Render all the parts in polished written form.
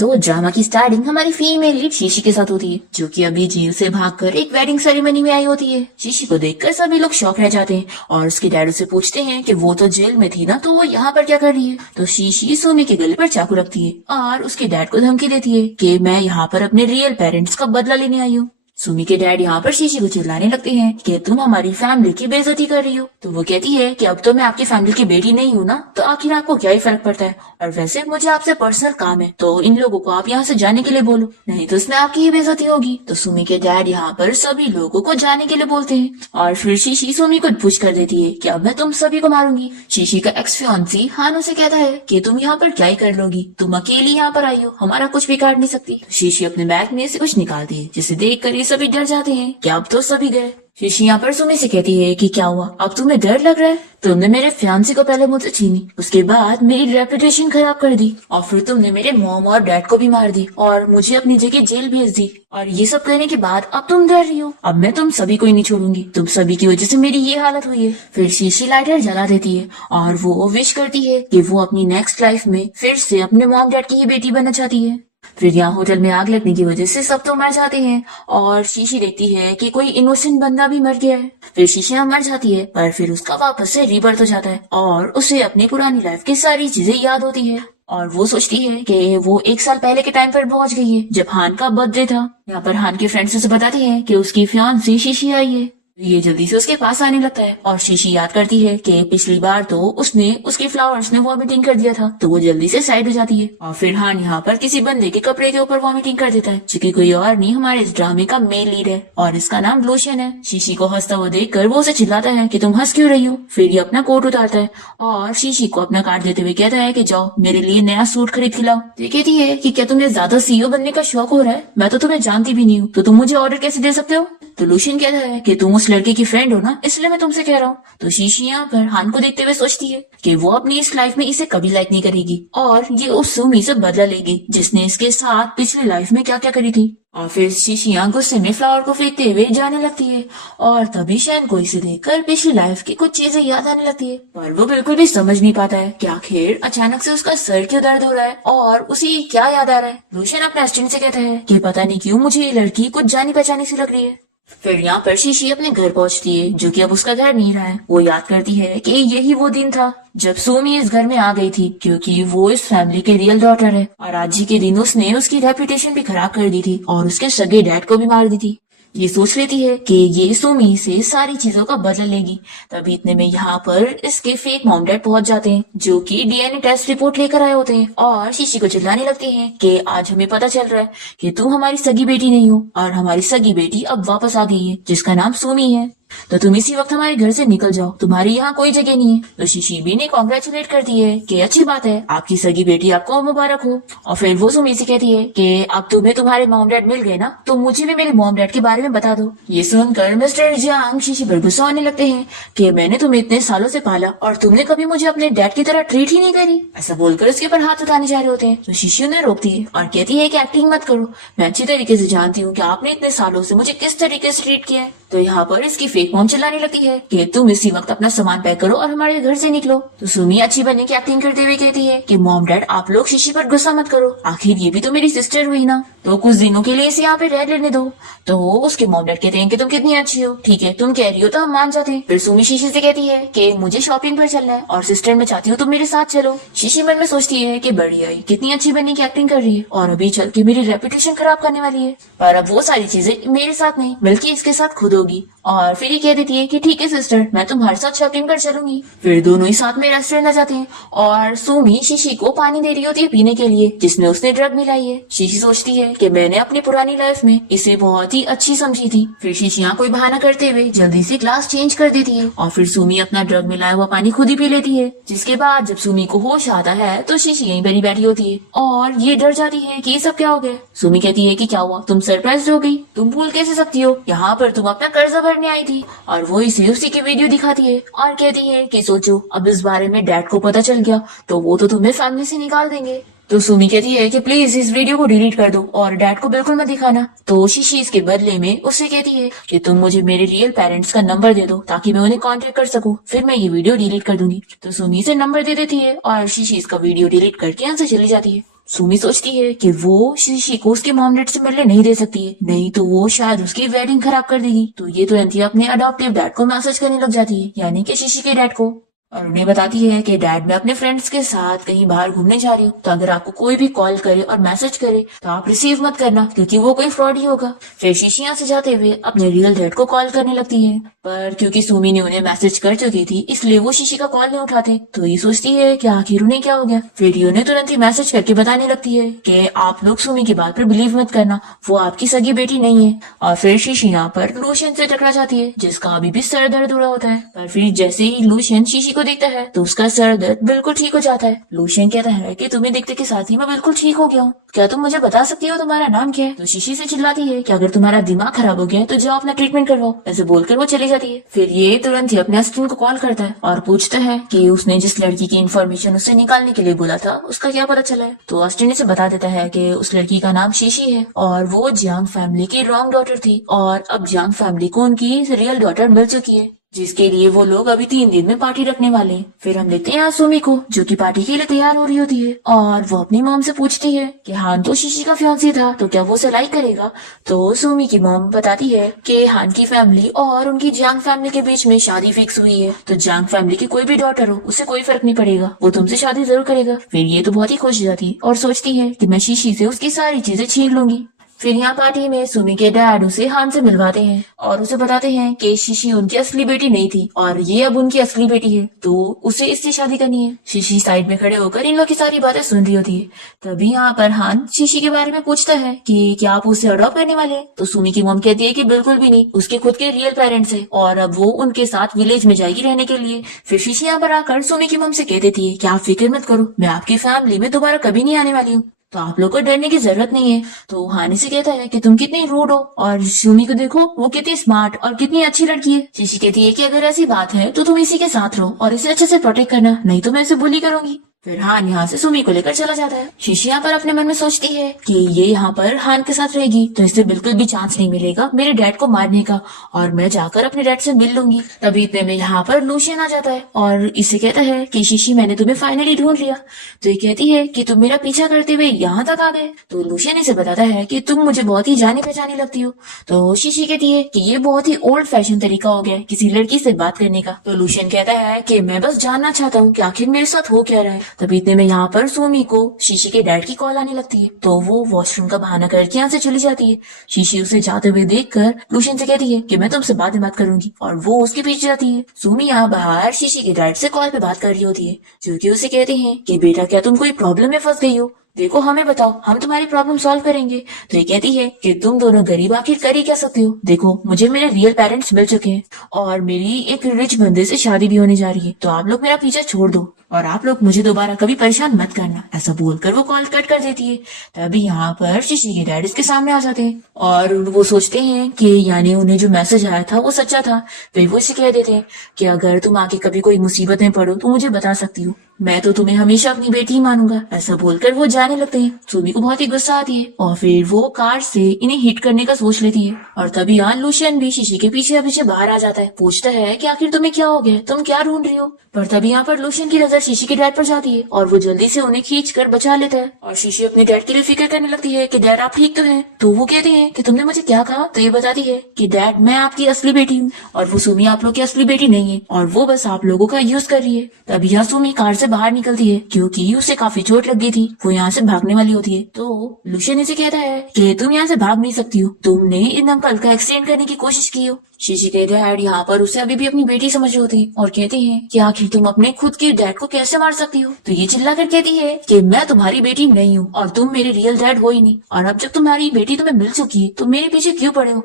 तो ड्रामा की स्टार्टिंग हमारी फीमेल लीड शीशी के साथ होती है, जो कि अभी जेल से भागकर एक वेडिंग सेरेमनी में आई होती है। शीशी को देखकर सभी लोग शॉक रह जाते हैं और उसके डैड से पूछते हैं कि वो तो जेल में थी ना, तो वो यहाँ पर क्या कर रही है। तो शीशी सुमी के गले पर चाकू रखती है और उसके डैड को धमकी देती है कि मैं यहाँ पर अपने रियल पेरेंट्स का बदला लेने आई हूँ। सुमी के डैड यहाँ पर शीशी को चिल्लाने लगते हैं कि तुम हमारी फैमिली की बेइज्जती कर रही हो। तो वो कहती है कि अब तो मैं आपकी फैमिली की बेटी नहीं हूँ ना, तो आखिर आपको क्या ही फर्क पड़ता है। और वैसे मुझे आपसे पर्सनल काम है, तो इन लोगों को आप यहाँ से जाने के लिए बोलो, नहीं तो इसमें आपकी ही बेइज्जती होगी। तो सुमी के डैड यहाँ पर सभी लोगों को जाने के लिए बोलते हैं और फिर शीशी सुमी को पुश कर देती है कि अब मैं तुम सभी को मारूंगी। शीशी का एक्स फियांसी हानो से कहता है कि तुम यहाँ पर क्या ही कर लोगी, तुम अकेली यहाँ पर आई हो, हमारा कुछ भी काट नहीं सकती। शीशी अपने बैग में से कुछ निकालती है, जिसे देख कर ये सभी डर जाते हैं कि अब तो सभी गए। शीशी यहाँ पर सुमी से कहती है कि क्या हुआ, अब तुम्हें डर लग रहा है? तुमने मेरे फियांसी को पहले मुझसे छीनी, उसके बाद मेरी रेपुटेशन खराब कर दी और फिर तुमने मेरे मॉम और डैड को भी मार दी और मुझे अपनी जगह जेल भेज दी। और ये सब करने के बाद अब तुम डर रही हो। अब मैं तुम सभी को ही नहीं छोड़ूंगी, तुम सभी की वजह से मेरी ये हालत हुई है। फिर शीशी लाइटर जला देती है और वो विश करती है कि वो अपनी नेक्स्ट लाइफ में फिर से अपने मॉम डैड की ही बेटी बनना चाहती है। फिर यहाँ होटल में आग लगने की वजह से सब तो मर जाते हैं और शीशी देखती है कि कोई इनोसेंट बंदा भी मर गया है। फिर शीशी यहाँ मर जाती है, पर फिर उसका वापस से रीबर्थ हो जाता है और उसे अपनी पुरानी लाइफ की सारी चीजें याद होती है और वो सोचती है कि वो 1 साल पहले के टाइम पर पहुंच गई है, जब हान का बर्थडे था। यहाँ पर हान के फ्रेंड्स उसे बताती है कि उसकी फियांसी शीशी आई है। ये जल्दी से उसके पास आने लगता है और शीशी याद करती है कि पिछली बार तो उसने उसके फ्लावर्स ने वॉमिटिंग कर दिया था, तो वो जल्दी से साइड हो जाती है। और फिर हान यहाँ पर किसी बंदे के कपड़े के ऊपर वॉमिटिंग कर देता है, जो कि कोई और नहीं हमारे इस ड्रामे का मेन लीड है और इसका नाम लूशियन है। शीशी को हंसता हुआ देखकर वो उसे चिल्लाता है कि तुम हंस क्यों रही हो। फिर ये अपना कोट उतारता है और शीशी को अपना कार्ड देते हुए कहता है कि जाओ मेरे लिए नया सूट खरीद के लाओ। ये कहती है कि क्या तुम्हें ज्यादा सीईओ बनने का शौक हो रहा है, मैं तो तुम्हें जानती भी नहीं हूँ, तो तुम मुझे ऑर्डर कैसे दे सकते हो। तो लूशियन कहता है कि तुम उस लड़के की फ्रेंड हो ना, इसलिए मैं तुमसे कह रहा हूँ। तो शीशी यहाँ पर हान को देखते हुए सोचती है कि वो अपनी इस लाइफ में इसे कभी लाइक नहीं करेगी और ये उस सुमी से बदला लेगी जिसने इसके साथ पिछली लाइफ में क्या क्या करी थी। और फिर शीशी यहाँ गुस्से में फ्लावर को फेंकते हुए जाने लगती है और तभी शैन को इसे देखकर पिछली लाइफ की कुछ चीजें याद आने लगती है, पर वो बिल्कुल भी समझ नहीं पाता है कि आखिर अचानक से उसका सर क्यों दर्द हो रहा है और उसे क्या याद आ रहा है। लूशियन अपने असिस्टेंट से कहता है कि पता नहीं क्यों मुझे ये लड़की कुछ जानी पहचानी सी लग रही है। फिर यहाँ पर शीशी अपने घर पहुंचती है, जो कि अब उसका घर नहीं रहा है। वो याद करती है कि यही वो दिन था जब सुमी इस घर में आ गई थी, क्योंकि वो इस फैमिली की रियल डॉटर है और आज ही के दिन उसने उसकी रेपुटेशन भी खराब कर दी थी और उसके सगे डैड को भी मार दी थी। ये सोच लेती है कि ये सुमी से सारी चीजों का बदला लेगी। तभी इतने में यहाँ पर इसके फेक मॉम डैड पहुंच जाते हैं, जो कि डीएनए टेस्ट रिपोर्ट लेकर आए होते हैं और शीशी को चिल्लाने लगते हैं कि आज हमें पता चल रहा है कि तुम हमारी सगी बेटी नहीं हो और हमारी सगी बेटी अब वापस आ गई है, जिसका नाम सुमी है। तो तुम इसी वक्त हमारे घर से निकल जाओ, तुम्हारी यहाँ कोई जगह नहीं है। तो शीशी भी ने कॉन्ग्रेचुलेट करती है कि अच्छी बात है, आपकी सगी बेटी आपको मुबारक हो। और फिर वो सुमी से कहती है कि अब तुम्हें तुम्हारे मॉम डैड मिल गए ना, तो मुझे भी मेरे मॉम डैड के बारे में बता दो। ये सुनकर मिस्टर जियांग शीशी पर गुस्सा होने लगते हैं कि मैंने तुम्हें इतने सालों से पाला और तुमने कभी मुझे अपने डैड की तरह ट्रीट ही नहीं करी। ऐसा बोलकर उसके ऊपर हाथ उठाने जा रहे होते हैं, तो शीशी उन्हें रोकती है और कहती है कि एक्टिंग मत करो, मैं अच्छी तरीके से जानती हूँ कि आपने इतने सालों से मुझे किस तरीके से ट्रीट किया है। तो यहाँ पर इसकी फेक मॉम चिल्लाने लगती है कि तुम इसी वक्त अपना सामान पैक करो और हमारे घर से निकलो। तो सुमी अच्छी बनने की एक्टिंग करते हुए कहती है कि मॉम डैड आप लोग शीशी पर गुस्सा मत करो, आखिर ये भी तो मेरी सिस्टर हुई ना, तो कुछ दिनों के लिए इसे यहाँ पे रह लेने दो। तो उसके मॉम डैड कहते हैं कि तुम कितनी अच्छी हो, ठीक है तुम कह रही हो तो हम मान जाते हैं। फिर सुमी शीशी से कहती है कि मुझे शॉपिंग पर चलना है और सिस्टर मैं चाहती हूँ तुम मेरे साथ चलो। शीशी मन में सोचती है कि बढ़िया कितनी अच्छी बनने की एक्टिंग कर रही है और अभी चल के मेरी रेपुटेशन खराब करने वाली है, पर अब वो सारी चीजें मेरे साथ नहीं बल्कि इसके साथ खुद होगी। और फिर ये कह देती है कि ठीक है सिस्टर, मैं तुम्हारे साथ शॉपिंग पर चलूंगी। फिर दोनों ही साथ में रेस्टोरेंट आ जाते हैं और सुमी शीशी को पानी दे रही होती है पीने के लिए, जिसमें उसने ड्रग मिलाई है। शीशी सोचती है कि मैंने अपनी पुरानी लाइफ में इसे बहुत ही अच्छी समझी थी। फिर शीशी यहाँ कोई बहाना करते हुए जल्दी से ग्लास चेंज कर देती है और फिर सुमी अपना ड्रग मिलाया हुआ पानी खुद ही पी लेती है। जिसके बाद जब सुमी को होश आता है तो शीशी यहीं पर ही बैठी होती है और ये डर जाती है कि ये सब क्या हो गया। सुमी कहती है कि क्या हुआ, तुम सरप्राइज हो गई, तुम भूल कैसे सकती हो, यहाँ पर तुम अपना कर्जा भरने आई थी। और वो इसे उसी की वीडियो दिखाती है और कहती है कि सोचो अब इस बारे में डैड को पता चल गया तो वो तो तुम्हें फैमिली से निकाल देंगे। तो सुमी कहती है कि प्लीज इस वीडियो को डिलीट कर दो और डैड को बिल्कुल मत दिखाना। तो शीशी इसके बदले में उससे कहती है कि तुम मुझे मेरे रियल पेरेंट्स का नंबर दे दो ताकि मैं उन्हें कांटेक्ट कर सकूं, फिर मैं ये वीडियो डिलीट कर दूंगी। तो सुमी से नंबर दे देती है और शीशी इसका वीडियो डिलीट करके यहाँ से चली जाती है। सुमी सोचती है कि वो शीशी को उसके मॉम डैड से मिलने नहीं दे सकती है, नहीं तो वो शायद उसकी वेडिंग खराब कर देगी। तो ये तुरंत ही अपने अडॉप्टिव डैड को मैसेज करने लग जाती है, यानी कि शीशी के डैड को, और उन्हें बताती है कि डैड मैं अपने फ्रेंड्स के साथ कहीं बाहर घूमने जा रही हूँ, तो अगर आपको कोई भी कॉल करे और मैसेज करे तो आप रिसीव मत करना, क्योंकि वो कोई फ्रॉड ही होगा। फिर शीशी यहाँ से जाते हुए अपने रियल डैड को कॉल करने लगती है, पर क्योंकि सुमी ने उन्हें मैसेज कर चुकी थी इसलिए वो शीशी का कॉल नहीं उठाते। तो ये सोचती है कि आखिर उन्हें क्या हो गया। फिर ये उन्हें तुरंत ही मैसेज करके बताने लगती है कि आप लोग सुमी की बात पर बिलीव मत करना, वो आपकी सगी बेटी नहीं है। और फिर शीशी यहाँ पर लूशियन से टकरा जाती है, जिसका अभी भी सर दर्द हो रहा होता है। पर फिर जैसे ही लूशियन शीशी को देखता है तो उसका सर दर्द बिल्कुल ठीक हो जाता है। लूशियन कहता है कि तुम्हें देखते के साथ ही मैं बिल्कुल ठीक हो गया हूँ, क्या तुम मुझे बता सकती हो तुम्हारा नाम क्या है। तो शीशी से चिल्लाती है कि अगर तुम्हारा दिमाग खराब हो गया है तो जाओ अपना ट्रीटमेंट करवाओ। ऐसे बोलकर वो चली जाती है। फिर ये तुरंत ही अपने असिस्टेंट को कॉल करता है और पूछता है कि उसने जिस लड़की की इन्फॉर्मेशन उससे निकालने के लिए बोला था उसका क्या पता चला है। तो असिस्टेंट से बता देता है कि उस लड़की का नाम शीशी है और वो जियांग फैमिली की रॉन्ग डॉटर थी, और अब जियांग फैमिली को उनकी रियल डॉटर मिल चुकी है, जिसके लिए वो लोग अभी 3 दिन में पार्टी रखने वाले हैं। फिर हम देखते हैं सुमी को, जो कि पार्टी के लिए तैयार हो रही होती है, और वो अपनी मॉम से पूछती है कि हान तो शीशी का फियांसी था, तो क्या वो उसे लाइक करेगा। तो सुमी की मॉम बताती है कि हान की फैमिली और उनकी जियांग फैमिली के बीच में शादी फिक्स हुई है, तो जियांग फैमिली की कोई भी डॉटर हो उससे कोई फर्क नहीं पड़ेगा, वो तुमसे शादी जरूर करेगा। फिर ये तो बहुत ही खुश हो जाती है और सोचती है कि मैं शीशी से उसकी सारी चीजें छीन लूंगी। फिर यहाँ पार्टी में सुमी के डैड उसे हान से मिलवाते हैं और उसे बताते हैं कि शीशी उनकी असली बेटी नहीं थी और ये अब उनकी असली बेटी है, तो उसे इससे शादी करनी है। शीशी साइड में खड़े होकर इन लोग की सारी बातें सुन रही होती है। तभी यहाँ पर हान शीशी के बारे में पूछता है कि क्या आप उसे अडॉप्ट करने वाले हैं। तो सुमी की मॉम कहती है कि बिल्कुल भी नहीं, उसके खुद के रियल पेरेंट्स है और अब वो उनके साथ विलेज में जाएगी रहने के लिए। फिर शीशी यहाँ पर आकर सुमी की मॉम से कह देती है कि आप फिक्र मत करो, मैं आपकी फैमिली में दोबारा कभी नहीं आने वाली हूँ, तो आप लोग को डरने की जरूरत नहीं है। तो हानि से कहता है कि तुम कितनी रूड हो, और सुमी को देखो वो कितनी स्मार्ट और कितनी अच्छी लड़की है। शीशी कहती है कि अगर ऐसी बात है तो तुम इसी के साथ रहो और इसे अच्छे से प्रोटेक्ट करना, नहीं तो मैं इसे बुली करूंगी। फिर हान यहाँ से सुमी को लेकर चला जाता है। शीशी यहाँ पर अपने मन में सोचती है कि ये यहाँ पर हान के साथ रहेगी तो इसे बिल्कुल भी चांस नहीं मिलेगा मेरे डैड को मारने का, और मैं जाकर अपने डैड से मिल लूंगी। तभी इतने में यहाँ पर लूशियन आ जाता है और इसे कहता है कि शीशी मैंने तुम्हें फाइनली ढूंढ लिया। तो ये कहती है कि तुम मेरा पीछा करते हुए यहाँ तक आ गए। तो लूशियन इसे बताता है कि तुम मुझे बहुत ही जानी पहचानी लगती हो। तो शीशी कहती है कि ये बहुत ही ओल्ड फैशन तरीका हो गया है किसी लड़की से बात करने का। तो लूशियन कहता है कि मैं बस जानना चाहता हूँ कि आखिर मेरे साथ हो क्या रहा है। तभी में यहाँ पर सुमी को शीशी के डैड की कॉल आने लगती है, तो वो वॉशरूम का बहाना करके यहाँ से चली जाती है। शीशी उसे जाते हुए देखकर लूशियन से कहती है कि मैं तुमसे बाद में बात करूंगी, और वो उसके पीछे जाती है। सुमी यहाँ बाहर शीशी के डैड से कॉल पे बात कर रही होती है, जो कि उसे कहते हैं कि बेटा क्या तुम कोई प्रॉब्लम में फंस गई हो, देखो हमें बताओ, हम तुम्हारी प्रॉब्लम सॉल्व करेंगे। तो ये कहती है कि तुम दोनों गरीब आखिर कर ही क्या सकते हो, देखो मुझे मेरे रियल पेरेंट्स मिल चुके हैं और मेरी एक रिच बंदे से शादी भी होने जा रही है, तो आप लोग मेरा पीछा छोड़ दो और आप लोग मुझे दोबारा कभी परेशान मत करना। ऐसा बोलकर वो कॉल कट कर देती है। तभी यहाँ पर शीशी के डैड इसके सामने आ जाते हैं और वो सोचते हैं कि यानी उन्हें जो मैसेज आया था वो सच्चा था। फिर वो इसे कह देते हैं कि अगर तुम आके कभी कोई मुसीबत में पड़ो तो मुझे बता सकती हो, मैं तो तुम्हें हमेशा अपनी बेटी ही मानूंगा। ऐसा बोलकर वो जाने लगते हैं। सुमी को बहुत ही गुस्सा आती है और फिर वो कार से इन्हें हिट करने का सोच लेती है। और तभी यहाँ लूशियन भी शीशी के पीछे पीछे बाहर आ जाता है, पूछता है कि आखिर तुम्हें क्या हो गया, तुम क्या ढूंढ रही हो। पर तभी यहाँ पर लूशियन की नजर शीशी के डैड पर जाती है और वो जल्दी से उन्हें खींच कर बचा लेता है। और शीशी अपने डैड के लिए फिक्र करने लगती है कि डैड आप ठीक तो हैं। तो वो कहते हैं कि तुमने मुझे क्या कहा। तो ये बताती है कि डैड मैं आपकी असली बेटी हूँ और वो सुमी आप लोग की असली बेटी नहीं है और वो बस आप लोगों का यूज कर रही है। तभी यहाँ सुमी कार से बाहर निकलती है क्योंकि उसे काफी चोट लग गई थी, वो यहाँ से भागने वाली होती है। तो लूशियन इसे कहता है कि तुम यहाँ से भाग नहीं सकती हो, तुमने इन अंकल का एक्सीडेंट करने की कोशिश की हो। शीशी के डैड यहाँ पर उसे अभी भी अपनी बेटी समझ रहे होते हैं और कहते हैं कि आखिर तुम अपने खुद के डैड को कैसे मार सकती हो। तो ये चिल्ला कर कहती है कि मैं तुम्हारी बेटी नहीं हूँ और तुम मेरे रियल डैड हो ही नहीं, और अब जब तुम्हारी बेटी तुम्हें मिल चुकी है तो मेरे पीछे क्यों पड़े हो।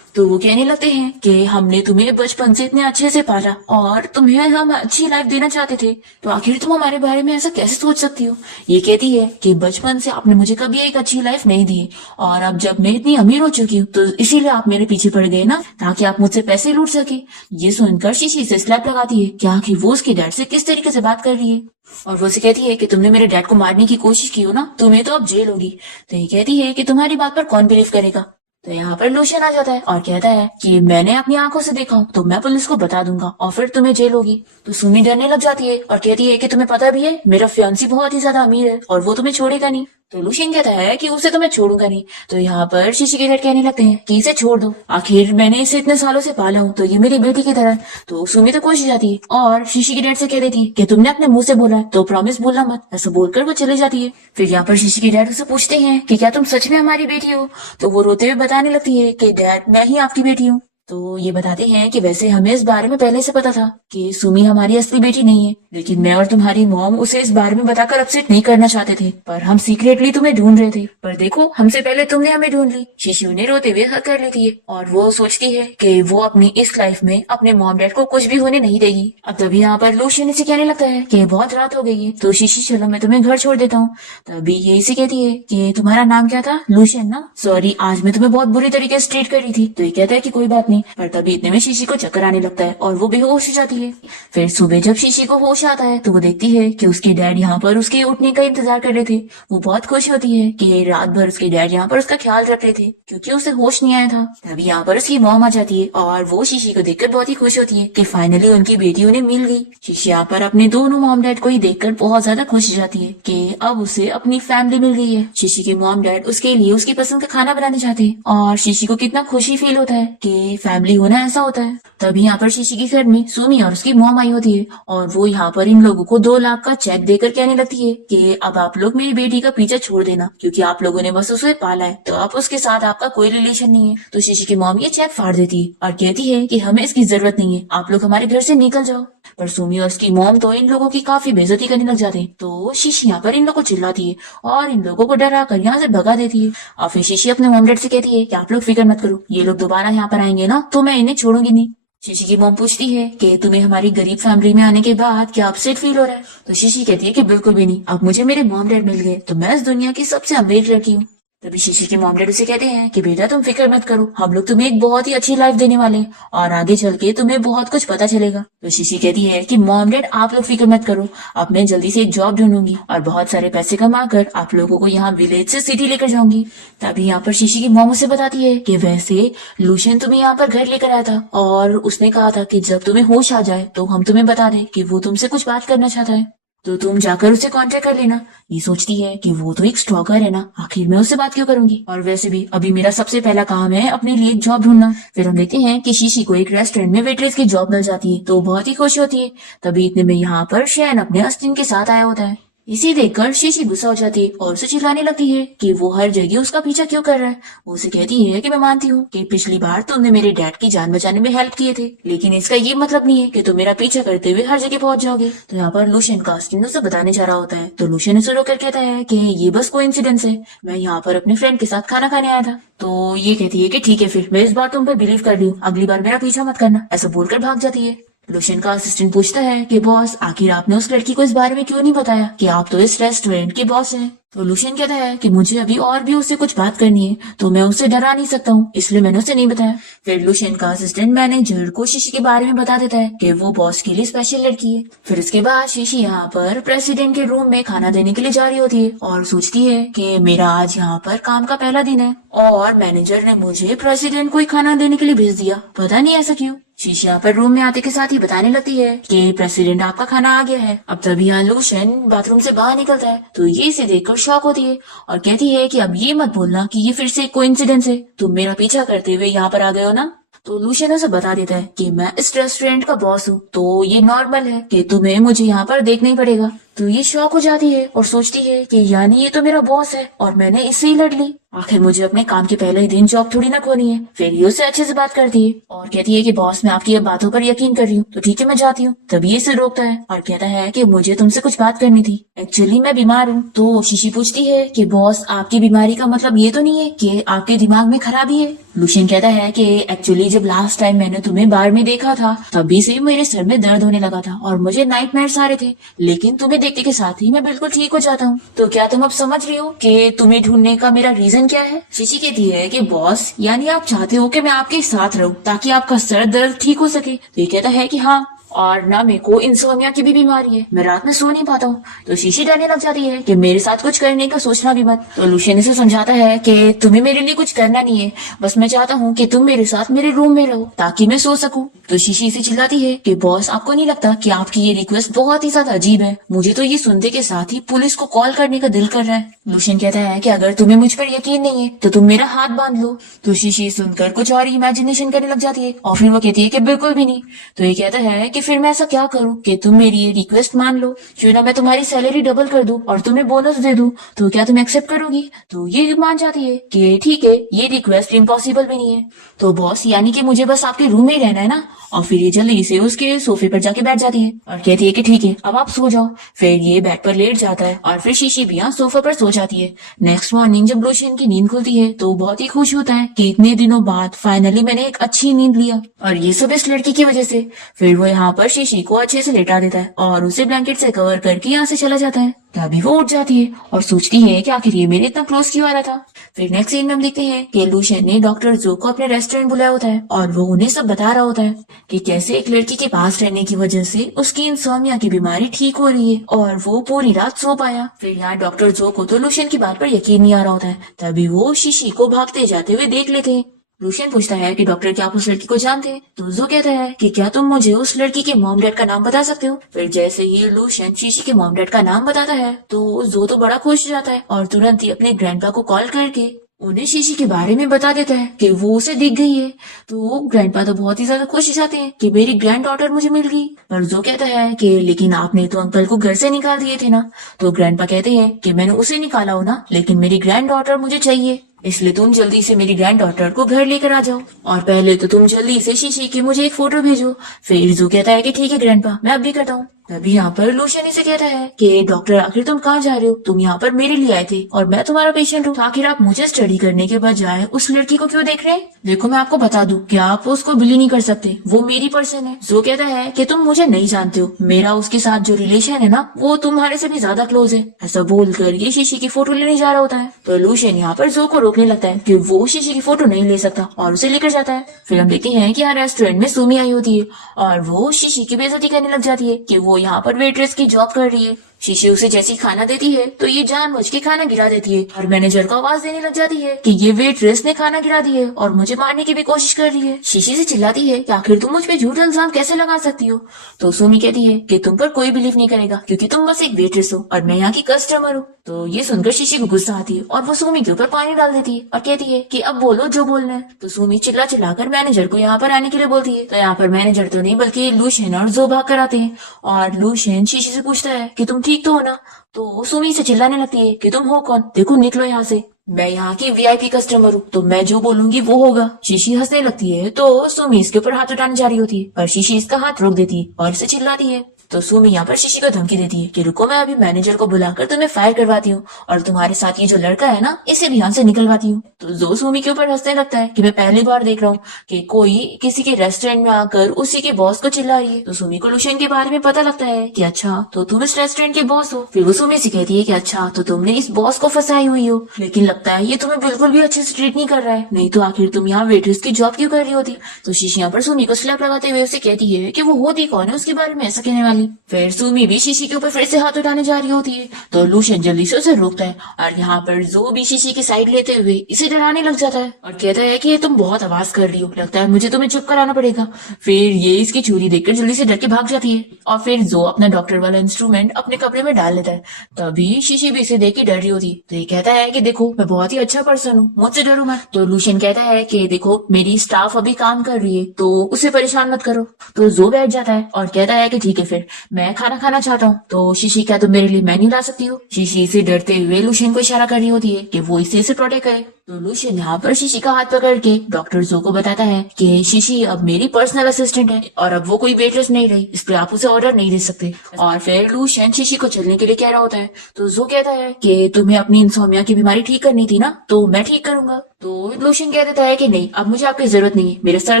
तो वो कहने लगते हैं कि हमने तुम्हें बचपन से इतने अच्छे से पाला और तुम्हें हम अच्छी लाइफ देना चाहते थे, तो आखिर तुम हमारे बारे में ऐसा कैसे सोच सकती हो। ये कहती है कि बचपन से आपने मुझे कभी एक अच्छी लाइफ नहीं दी और अब जब मैं इतनी अमीर हो चुकी हूँ तो इसीलिए आप मेरे पीछे पड़ गए ना, ताकि आप मुझसे पैसे लूट सके। ये सुनकर शीशी से स्लैप लगाती है कि आखिर वो उसके डैड से किस तरीके से बात कर रही है। और वो उसे कहती है कि तुमने मेरे डैड को मारने की कोशिश की हो ना, तुम्हें तो अब जेल होगी। तो ये कहती है कि तुम्हारी बात पर कौन बिलीव करेगा। तो यहाँ पर लूशियन आ जाता है और कहता है कि मैंने अपनी आंखों से देखा हूँ तो मैं पुलिस को बता दूंगा और फिर तुम्हें जेल होगी। तो सुमी डरने लग जाती है और कहती है कि तुम्हें पता भी है मेरा फियांसी बहुत ही ज्यादा अमीर है और वो तुम्हें छोड़ेगा नहीं। तो लुशियन कहता है कि उसे तो मैं छोड़ूंगा नहीं। तो यहाँ पर शीशी के डैड कहने लगते हैं कि इसे छोड़ दो, आखिर मैंने इसे इतने सालों से पाला हूँ, तो ये मेरी बेटी की तरह है। तो सुमी तो खुश हो जाती है और शीशी के डैड से कह देती है कि तुमने अपने मुंह से बोला है तो प्रॉमिस भूलना मत, ऐसा बोलकर वो चली जाती है। फिर यहाँ पर शीशी के डैड उसे पूछते हैं कि क्या तुम सच में हमारी बेटी हो? तो वो रोते हुए बताने लगती है कि डैड मैं ही आपकी बेटी हूँ। तो ये बताते हैं कि वैसे हमें इस बारे में पहले से पता था कि सुमी हमारी असली बेटी नहीं है, लेकिन मैं और तुम्हारी मॉम उसे इस बारे में बताकर अपसेट नहीं करना चाहते थे, पर हम सीक्रेटली तुम्हें ढूंढ रहे थे, पर देखो हमसे पहले तुमने हमें ढूंढ ली। शीशी उन्हें रोते हुए हक कर लेती है और वो सोचती है कि वो अपनी इस लाइफ में अपने मॉम डैड को कुछ भी होने नहीं देगी। अब तभी यहाँ पर लुशियन इसे कहने लगता है कि बहुत रात हो गई है, तो शीशी चलो मैं तुम्हें घर छोड़ देता हूँ। तभी ये इसे कहती है कि तुम्हारा नाम क्या था? लुशियन ना, सॉरी आज मैं तुम्हें बहुत बुरी तरीके से ट्रीट कर रही थी। तो ये कहता है कि कोई बात नहीं, पर तभी इतने में शीशी को चक्कर आने लगता है और वो बेहोश हो जाती है। फिर सुबह जब शीशी को होश आता है तो वो देखती है कि उसके डैड यहाँ पर उसके उठने का इंतजार कर रहे थे। वो बहुत खुश होती है कि रात भर उसके डैड यहाँ पर उसका ख्याल रख रहे थे क्योंकि उसे होश नहीं आया था। तभी यहाँ पर उसकी मॉम आ जाती है और वो शीशी को देखकर बहुत ही खुश होती है कि फाइनली उनकी बेटी उन्हें मिल गई। शीशी यहाँ पर अपने दोनों मॉम डैड को ही देखकर बहुत ज्यादा खुश हो जाती है कि अब उसे अपनी फैमिली मिल गई है। शीशी के मॉम डैड उसके लिए उसकी पसंद का खाना बनाने चाहते हैं और शीशी को कितना खुशी फील होता है कि फैमिली होना ऐसा होता है। तभी यहाँ पर शीशी के घर में सुमी और उसकी मॉम आई होती है और वो यहाँ पर इन लोगों को 2 लाख का चेक देकर कहने लगती है कि अब आप लोग मेरी बेटी का पीछा छोड़ देना क्योंकि आप लोगों ने बस उसे पाला है, तो आप उसके साथ आपका कोई रिलेशन नहीं है। तो शीशी की मॉम ये चेक फाड़ देती है और कहती है कि हमें इसकी जरूरत नहीं है, आप लोग हमारे घर से निकल जाओ। पर सुमी और उसकी मॉम तो इन लोगों की काफी बेइज्जती करने लग जाते हैं। तो शीशी यहाँ पर इन लोगों को चिल्लाती है और इन लोगों को डरा कर यहाँ से भगा देती है। और फिर शीशी अपने मॉम डैड से कहती है कि आप लोग फिक्र मत करो, ये लोग दोबारा यहाँ पर आएंगे ना तो मैं इन्हें छोड़ूंगी नहीं। शीशी की मॉम पूछती है कि तुम्हें हमारी गरीब फैमिली में आने के बाद क्या अपसेट फील हो रहा है? तो शीशी कहती है कि बिल्कुल भी नहीं, अब मुझे मेरे मॉम डैड मिल गए तो मैं इस दुनिया की सबसे अमीर लड़की हूँ। तभी शीशी के मॉम डैड उसे कहते हैं कि बेटा तुम फिक्र मत करो, हम लोग तुम्हें एक बहुत ही अच्छी लाइफ देने वाले हैं और आगे चल के तुम्हें बहुत कुछ पता चलेगा। तो शीशी कहती है कि मॉम डैड आप लोग फिक्र मत करो, अब मैं जल्दी से एक जॉब ढूंढूंगी और बहुत सारे पैसे कमाकर आप लोगों को यहाँ विलेज से सिटी लेकर जाऊंगी। तभी यहाँ पर शीशी की मॉम उसे बताती है कि वैसे लुशियन तुम्हें यहाँ पर घर लेकर आया था और उसने कहा था कि जब तुम्हें होश आ जाए तो हम तुम्हें बता दें कि वो तुमसे कुछ बात करना चाहता है, तो तुम जाकर उसे कांटेक्ट कर लेना। ये सोचती है कि वो तो एक स्टॉकर है ना, आखिर मैं उससे बात क्यों करूंगी, और वैसे भी अभी मेरा सबसे पहला काम है अपने लिए एक जॉब ढूंढना। फिर हम देखते हैं कि शीशी को एक रेस्टोरेंट में वेटरेस की जॉब मिल जाती है तो बहुत ही खुश होती है। तभी इतने में यहाँ पर शैन अपने अस्टिन के साथ आया होता है। इसे देखकर शीशी गुस्सा हो जाती है और उसे चिल्लाने लगती है कि वो हर जगह उसका पीछा क्यों कर रहा है। वो उसे कहती है कि मैं मानती हूँ कि पिछली बार तुमने मेरे डैड की जान बचाने में हेल्प किए थे, लेकिन इसका ये मतलब नहीं है कि तुम मेरा पीछा करते हुए हर जगह पहुंच जाओगे। तो यहाँ पर लुशियन का अस्टिन उसे बताने जा रहा होता है तो लुशियन उसे रोककर कहता है कि ये बस कोइंसिडेंस है, मैं यहाँ पर अपने फ्रेंड के साथ खाना खाने आया था। तो ये कहती है कि ठीक है फिर मैं इस बार तुम पर बिलीव कर रही हूँ, अगली बार मेरा पीछा मत करना, ऐसा बोलकर भाग जाती है। लुशियन का असिस्टेंट पूछता है कि बॉस आखिर आपने उस लड़की को इस बारे में क्यों नहीं बताया कि आप तो इस रेस्टोरेंट के बॉस हैं। तो लुशियन कहता है कि मुझे अभी और भी उससे कुछ बात करनी है तो मैं उसे डरा नहीं सकता हूँ, इसलिए मैंने उसे नहीं बताया। फिर लुशियन का असिस्टेंट मैनेजर को शीशी के बारे में बता देता है कि वो बॉस के लिए स्पेशल लड़की है। फिर उसके बाद शीशी यहाँ पर प्रेसिडेंट के रूम में खाना देने के लिए जा रही होती है और सोचती है कि मेरा आज यहाँ पर काम का पहला दिन है और मैनेजर ने मुझे प्रेसिडेंट को ही खाना देने के लिए भेज दिया, पता नहीं ऐसा क्यों। शीशी यहाँ पर रूम में आते के साथ ही बताने लगती है कि प्रेसिडेंट आपका खाना आ गया है। अब तभी यहाँ लुशियन बाथरूम से बाहर निकलता है तो ये इसे देखकर शॉक होती है और कहती है कि अब ये मत बोलना कि ये फिर से कोइंसिडेंस है, तुम मेरा पीछा करते हुए यहाँ पर आ गए हो ना। तो लुशियन उसे बता देता है कि मैं इस रेस्टोरेंट का बॉस हूँ तो ये नॉर्मल है कि तुम्हें मुझे यहाँ पर देखना ही पड़ेगा। तो ये शॉक हो जाती है और सोचती है कि यानी ये तो मेरा बॉस है और मैंने इससे ही लड़ ली, आखिर मुझे अपने काम के पहले ही दिन जॉब थोड़ी ना खोनी है। फिर ये उससे अच्छे से बात करती है और कहती है कि बॉस मैं आपकी अब बातों पर यकीन कर रही हूँ तो ठीक है मैं जाती हूँ। तभी इसे रोकता है और कहता है कि मुझे तुमसे कुछ बात करनी थी, एक्चुअली मैं बीमार हूँ। तो शीशी पूछती है कि बॉस आपकी बीमारी का मतलब ये तो नहीं है कि आपके दिमाग में खराबी है। लुशियन कहता है कि एक्चुअली जब लास्ट टाइम मैंने तुम्हें बार में देखा था तभी से मेरे सर में दर्द होने लगा था और मुझे नाइटमेयर्स आ रहे थे, लेकिन तुम्हें देखने के साथ ही मैं बिल्कुल ठीक हो जाता हूँ। तो क्या तुम अब समझ रही हो कि तुम्हें ढूंढने का मेरा रीजन क्या है? शीशी कहती है कि बॉस यानी आप चाहते हो कि मैं आपके साथ रहूं ताकि आपका सर दर्द ठीक हो सके। तो ये कहता है कि हाँ। और ना मेरे को इंसोमिया की भी बीमारी है, मैं रात में सो नहीं पाता हूँ। तो शीशी डरने लग जाती है कि मेरे साथ कुछ करने का सोचना भी मत। तो लुशियन इसे समझाता है कि तुम्हें मेरे लिए कुछ करना नहीं है, बस मैं चाहता हूँ कि तुम मेरे साथ मेरे रूम में रहो ताकि मैं सो सकूं। तो शीशी इसे चिल्लाती है कि बॉस, आपको नहीं लगता कि आपकी ये रिक्वेस्ट बहुत ही ज्यादा अजीब है? मुझे तो ये सुनते के साथ ही पुलिस को कॉल करने का दिल कर रहा है। लुशियन कहता है कि अगर तुम्हें मुझ पर यकीन नहीं है तो तुम मेरा हाथ बांध लो। तो शीशी सुनकर कुछ और इमेजिनेशन करने लग जाती है और फिर वो कहती है कि बिल्कुल भी नहीं। तो ये कहता है कि फिर मैं ऐसा क्या करूं कि तुम मेरी ये रिक्वेस्ट मान लो, क्यों ना मैं तुम्हारी सैलरी डबल कर दूं और तुम्हें बोनस दे दूं, तो क्या तुम एक्सेप्ट करोगी? तो ये मान जाती है कि ठीक है, ये रिक्वेस्ट इम्पॉसिबल भी नहीं है। तो बॉस, यानी कि मुझे बस आपके रूम में ही रहना है ना? और फिर ये जल्दी से उसके सोफे पर जाके बैठ जाती है और कहती है कि ठीक है, अब आप सो जाओ। फिर ये बेड पर लेट जाता है और फिर शीशी भी यहाँ सोफा पर सो जाती है। नेक्स्ट मॉर्निंग जब लुशियन की नींद खुलती है तो बहुत ही खुश होता है कि इतने दिनों बाद फाइनली मैंने एक अच्छी नींद लिया, और ये सब इस लड़की की वजह से। फिर वो यहाँ पर शीशी को अच्छे से लेटा देता है और उसे ब्लैंकेट से कवर करके यहाँ से चला जाता है। तभी वो उठ जाती है और सोचती है कि आखिर ये मेरे इतना क्लोज क्यों आ रहा था। फिर नेक्स्ट सीन में हम देखते हैं कि लुशियन ने डॉक्टर जो को अपने रेस्टोरेंट बुलाया होता है और वो उन्हें सब बता रहा होता है कि कैसे एक लड़की के पास रहने की वजह से उसकी इंसोमिया की बीमारी ठीक हो रही है और वो पूरी रात सो पाया। फिर यहाँ डॉक्टर जो को तो लुशियन की बात पर यकीन नहीं आ रहा होता है। तभी वो शीशी को भागते जाते हुए देख लेते हैं। लुशियन पूछता है कि डॉक्टर, क्या आप उस लड़की को जानते हैं? तो जो कहता है कि क्या तुम मुझे उस लड़की के मॉम डैड का नाम बता सकते हो? फिर जैसे ही लुशियन शीशी के मॉम डैड का नाम बताता है तो जो तो बड़ा खुश हो जाता है और तुरंत ही अपने ग्रैंडपा को कॉल करके उन्हें शीशी के बारे में बता देता है कि वो उसे दिख गई है। तो ग्रैंडपा तो बहुत ही ज्यादा खुश हो जाते हैं कि मेरी ग्रैंड डॉटर मुझे मिल गई। पर जो कहता है कि लेकिन आपने तो अंकल को घर से निकाल दिए थे ना? तो ग्रैंडपा कहते हैं कि मैंने उसे निकाला हो ना, लेकिन मेरी ग्रैंड डॉटर मुझे चाहिए, इसलिए तुम जल्दी से मेरी ग्रैंड डॉटर को घर लेकर आ जाओ। और पहले तो तुम जल्दी से शीशी की मुझे एक फोटो भेजो। फिर जो कहता है कि ठीक है ग्रैंडपा, मैं अब भी करता हूँ। तभी यहाँ पर लुशियन से कहता है कि डॉक्टर, आखिर तुम कहाँ जा रहे हो? तुम यहाँ पर मेरे लिए आए थे और मैं तुम्हारा पेशेंट हूँ, आखिर आप मुझे स्टडी करने के बजाय उस लड़की को क्यों देख रहे हैं? देखो मैं आपको बता दूं कि आप उसको बिली नहीं कर सकते, वो मेरी पर्सन है। जो कहता है कि तुम मुझे नहीं जानते हो, मेरा उसके साथ जो रिलेशन है ना वो तुम्हारे से भी ज्यादा क्लोज है। ऐसा बोलकर ये शीशी की फोटो लेने जा रहा होता है। तो लुशियन यहाँ पर जो को रोकने लगता है कि वो शीशी की फोटो नहीं ले सकता और उसे लेकर जाता है। फिर हम देखते हैं कि यहाँ रेस्टोरेंट में सुमी आई होती है और वो शीशी की बेइज्जती करने लग जाती है कि वो यहाँ पर वेट्रेस की जॉब कर रही है। शीशी उसे जैसी खाना देती है तो ये जानबूझ के खाना गिरा देती है और मैनेजर को आवाज देने लग जाती है कि ये वेट्रेस ने खाना गिरा दी है और मुझे मारने की भी कोशिश कर रही है। शीशी से चिल्लाती है कि आखिर तुम मुझ पे झूठा इल्जाम कैसे लगा सकती हो? तो सुमी कहती है कि तुम पर कोई बिलीव नहीं करेगा क्योंकि तुम बस एक वेट्रेस हो और मैं यहाँ की कस्टमर हूँ। तो ये सुनकर शीशी को गुस्सा आती है और वो सुमी के ऊपर पानी डाल देती है और कहती है कि अब बोलो जो बोलना है। तो सुमी चिल्ला चिल्लाकर मैनेजर को यहाँ पर आने के लिए बोलती है। तो यहाँ पर मैनेजर तो नहीं बल्कि लुशियन और जो भाग कर आते हैं और लुशियन शीशी से पूछता है कि तुम ठीक तो हो ना? तो सुमी से चिल्लाने लगती है कि तुम हो कौन? देखो निकलो यहाँ से, मैं यहाँ की वीआईपी कस्टमर हूँ, तो मैं जो बोलूंगी वो होगा। शीशी हंसने लगती है तो सुमी इसके ऊपर हाथ उठाने जा रही होती है पर शीशी इसका हाथ रोक देती है और इसे चिल्लाती है। तो सुमी यहाँ पर शीशी को धमकी देती है कि रुको, मैं अभी मैनेजर को बुलाकर तुम्हें फायर करवाती हूँ और तुम्हारे साथ ये जो लड़का है ना इसे भी यहाँ से निकलवाती हूँ। तो जो सुमी के ऊपर हंसने लगता है कि मैं पहली बार देख रहा हूँ कि कोई किसी के रेस्टोरेंट में आकर उसी के बॉस को चिल्ला रही है। तो सुमी को लुशियन के बारे में पता लगता है कि अच्छा तो तुम इस रेस्टोरेंट के बॉस हो। फिर वो सुमी से कहती है कि अच्छा तो तुमने इस बॉस को फंसाई हुई हो, लेकिन लगता है ये तुम्हें बिल्कुल भी अच्छे से ट्रीट नहीं कर रहा है, नहीं तो आखिर तुम यहाँ वेट्रेस की जॉब क्यों कर रही होती? तो शीशी यहाँ पर सुमी को स्लैप लगाते हुए उसे कहती है कि वो होती कौन है उसके बारे में ऐसा कहने वाली। फिर सुमी भी शीशी के ऊपर फिर से हाथ उठाने जा रही होती है तो लुशियन जल्दी से उसे रोकता है और यहाँ पर जो भी शीशी की साइड लेते हुए इसे डराने लग जाता है और कहता है कि तुम बहुत आवाज कर रही हो, लगता है मुझे तुम्हें चुप कराना पड़ेगा। फिर ये इसकी छुरी देखकर जल्दी से डर के भाग जाती है और फिर जो अपना डॉक्टर वाला इंस्ट्रूमेंट अपने कपड़े में डाल लेता है। तभी शीशी भी इसे देख के डर रही होती है तो ये कहता है कि देखो मैं बहुत ही अच्छा पर्सन हूँ, मुझसे डरो मत। तो लुशियन कहता है कि देखो मेरी स्टाफ अभी काम कर रही है तो उसे परेशान मत करो। तो जो बैठ जाता है और कहता है कि ठीक है फिर मैं खाना खाना चाहता हूँ, तो शीशी क्या तुम मेरे लिए मेन्यू ला सकती हो? शीशी से डरते हुए लुशियन को इशारा कर रही होती है कि वो इसे प्रोटेक्ट करे। तो लुशियन यहाँ पर शीशी का हाथ पकड़ के डॉक्टर जो को बताता है कि शीशी अब मेरी पर्सनल असिस्टेंट है और अब वो कोई वेट्रेस नहीं रही, इसलिए आप उसे ऑर्डर नहीं दे सकते। और फिर लुशियन शीशी को चलने के लिए कह रहा होता है तो जो कहता है कि तुम्हें अपनी इंसोमिया की बीमारी ठीक करनी थी ना, तो मैं ठीक करूंगा। तो लुशियन कह देता है कि नहीं, अब मुझे आपकी जरूरत नहीं है, मेरा सर